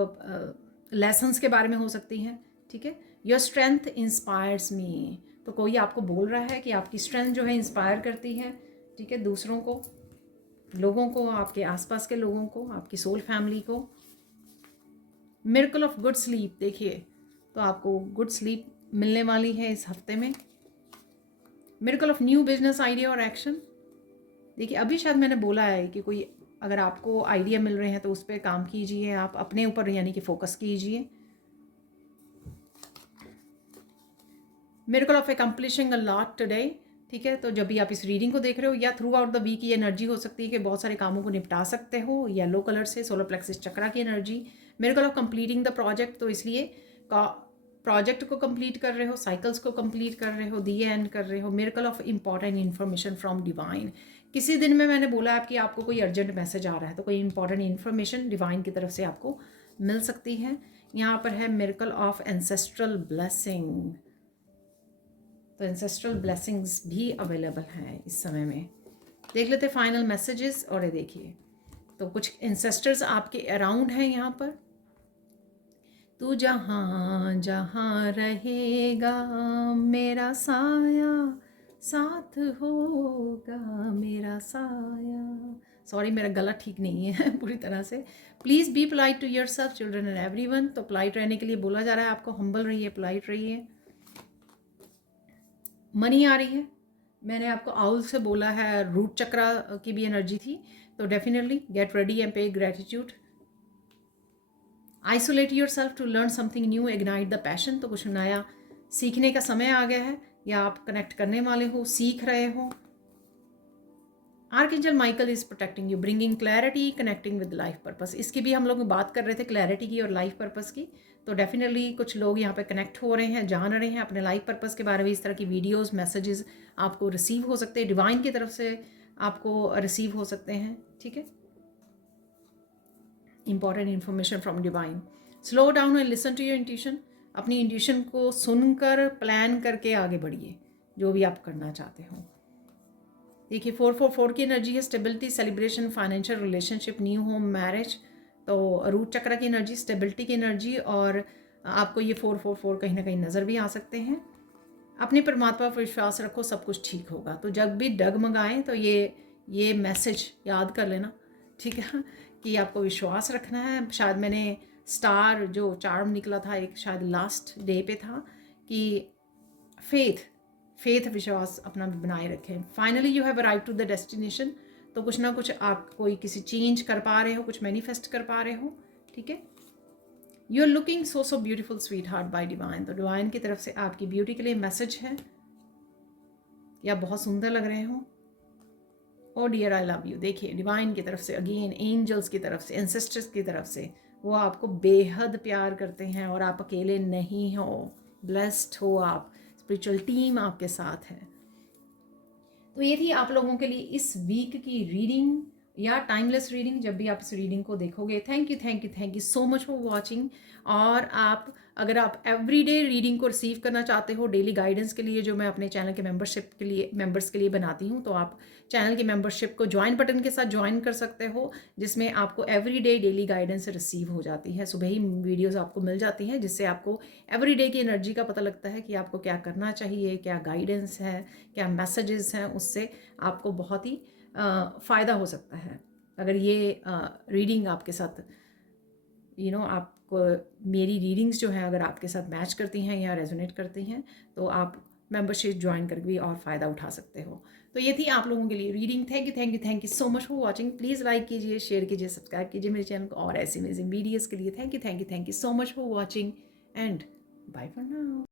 लेसन्स के बारे में हो सकती हैं, ठीक है। योर स्ट्रेंथ इंस्पायर्स मी, तो कोई आपको बोल रहा है कि आपकी स्ट्रेंथ जो है इंस्पायर करती है, ठीक है, दूसरों को, लोगों को, आपके आसपास के लोगों को, आपकी सोल फैमिली को। मिरेकल ऑफ गुड स्लीप, देखिए, तो आपको गुड स्लीप मिलने वाली है इस हफ्ते में। Miracle of new business idea और एक्शन, देखिए अभी शायद मैंने बोला है कि कोई अगर आपको आइडिया मिल रहे हैं तो उस पर काम कीजिए, आप अपने ऊपर यानी कि फोकस कीजिए। Miracle of accomplishing a lot today, ठीक है। तो जब भी आप इस रीडिंग को देख रहे हो या थ्रू आउट द वीक, ये एनर्जी हो सकती है कि बहुत सारे कामों को निपटा सकते हो। येलो कलर से सोलर प्लेक्सिस चक्रा की energy. Miracle of completing the project, तो इसलिए प्रोजेक्ट को कंप्लीट कर रहे हो, साइकिल्स को कंप्लीट कर रहे हो, दिए एंड कर रहे हो। Miracle of important information from divine, किसी दिन में मैंने बोला है कि आपको कोई अर्जेंट मैसेज आ रहा है, तो कोई इंपॉर्टेंट इन्फॉर्मेशन डिवाइन की तरफ से आपको मिल सकती है। यहाँ पर है मिरेकल ऑफ एंसेस्ट्रल ब्लेसिंग, तो एंसेस्ट्रल ब्लेसिंग्स भी अवेलेबल हैं इस समय में। देख लेते फाइनल मैसेजेस, और ये देखिए, तो कुछ एंसेस्टर्स आपके अराउंड हैं यहाँ पर। तू जहाँ जहाँ रहेगा मेरा साया साथ होगा, मेरा साया। सॉरी, मेरा गला ठीक नहीं है पूरी तरह से। Please be polite to yourself, children and everyone, तो पोलाइट रहने के लिए बोला जा रहा है आपको, हम्बल रहिए, पोलाइट रहिए। मनी आ रही है, मैंने आपको आउल से बोला है, रूट चक्रा की भी एनर्जी थी, तो definitely get ready and pay gratitude. Isolate yourself to learn something new, ignite the passion, तो कुछ नया सीखने का समय आ गया है, या आप कनेक्ट करने वाले हो, सीख रहे हो। Archangel Michael is protecting you, bringing clarity, connecting with life purpose. इसकी भी हम लोग बात कर रहे थे, क्लैरिटी की और लाइफ पर्पस की, तो डेफिनेटली कुछ लोग यहाँ पे कनेक्ट हो रहे हैं, जान रहे हैं अपने लाइफ पर्पस के बारे में। इस तरह की वीडियोस, मैसेजेस आपको रिसीव हो सकते हैं, डिवाइन की तरफ से आपको रिसीव हो सकते हैं, ठीक है। Important information from divine. Slow down and listen to your intuition, अपनी इंट्यूशन को सुनकर प्लान करके आगे बढ़िए जो भी आप करना चाहते हो। देखिए 444 की एनर्जी है, stability, celebration, financial relationship, new home, marriage, तो रूट चक्र की एनर्जी, स्टेबिलिटी की एनर्जी, और आपको ये 444 कहीं ना कहीं नज़र भी आ सकते हैं। अपने परमात्मा पर विश्वास रखो, सब कुछ ठीक होगा। तो जब भी डगमगाएं तो ये मैसेज याद कर लेना, ठीक है, कि आपको विश्वास रखना है। शायद मैंने स्टार जो चार्म निकला था एक, शायद लास्ट डे पे था, कि फेथ विश्वास अपना बनाए रखें। Finally you have arrive to the destination, तो कुछ ना कुछ आप कोई किसी चेंज कर पा रहे हो, कुछ मैनिफेस्ट कर पा रहे हो, ठीक है। You are looking so beautiful sweetheart by divine, तो डिवाइन की तरफ से आपकी ब्यूटी के लिए मैसेज है, या बहुत सुंदर लग रहे हो। ओ डियर आई लव यू, देखिए डिवाइन की तरफ से अगेन, एंजल्स की तरफ से, एंसेस्टर्स की तरफ से, वो आपको बेहद प्यार करते हैं और आप अकेले नहीं हो, ब्लेस्ड हो आप, स्पिरिचुअल टीम आपके साथ है। तो ये थी आप लोगों के लिए इस वीक की रीडिंग या टाइमलेस रीडिंग, जब भी आप इस रीडिंग को देखोगे। Thank you so much for watching. और आप अगर आप एवरीडे रीडिंग को रिसीव करना चाहते हो, डेली गाइडेंस के लिए, जो मैं अपने चैनल के मेंबर्स के लिए बनाती हूँ, तो आप चैनल की मेंबरशिप को ज्वाइन बटन के साथ ज्वाइन कर सकते हो, जिसमें आपको एवरीडे डेली गाइडेंस रिसीव हो जाती है। सुबह ही वीडियोज़ आपको मिल जाती हैं, जिससे आपको एवरीडे की एनर्जी का पता लगता है कि आपको क्या करना चाहिए, क्या गाइडेंस है, क्या मैसेजेस हैं। उससे आपको बहुत ही फ़ायदा हो सकता है अगर ये रीडिंग आपके साथ आपको मेरी रीडिंग्स जो हैं अगर आपके साथ मैच करती हैं या रेजोनेट करती हैं, तो आप मेंबरशिप ज्वाइन करके भी और फ़ायदा उठा सकते हो। तो ये थी आप लोगों के लिए reading. Thank you, thank you, thank you so much for watching. Please like कीजिए, शेयर कीजिए, सब्सक्राइब कीजिए मेरे चैनल को और ऐसी अमेजिंग वीडियोज़ के लिए। Thank you, thank you, thank you so much for watching and bye for now.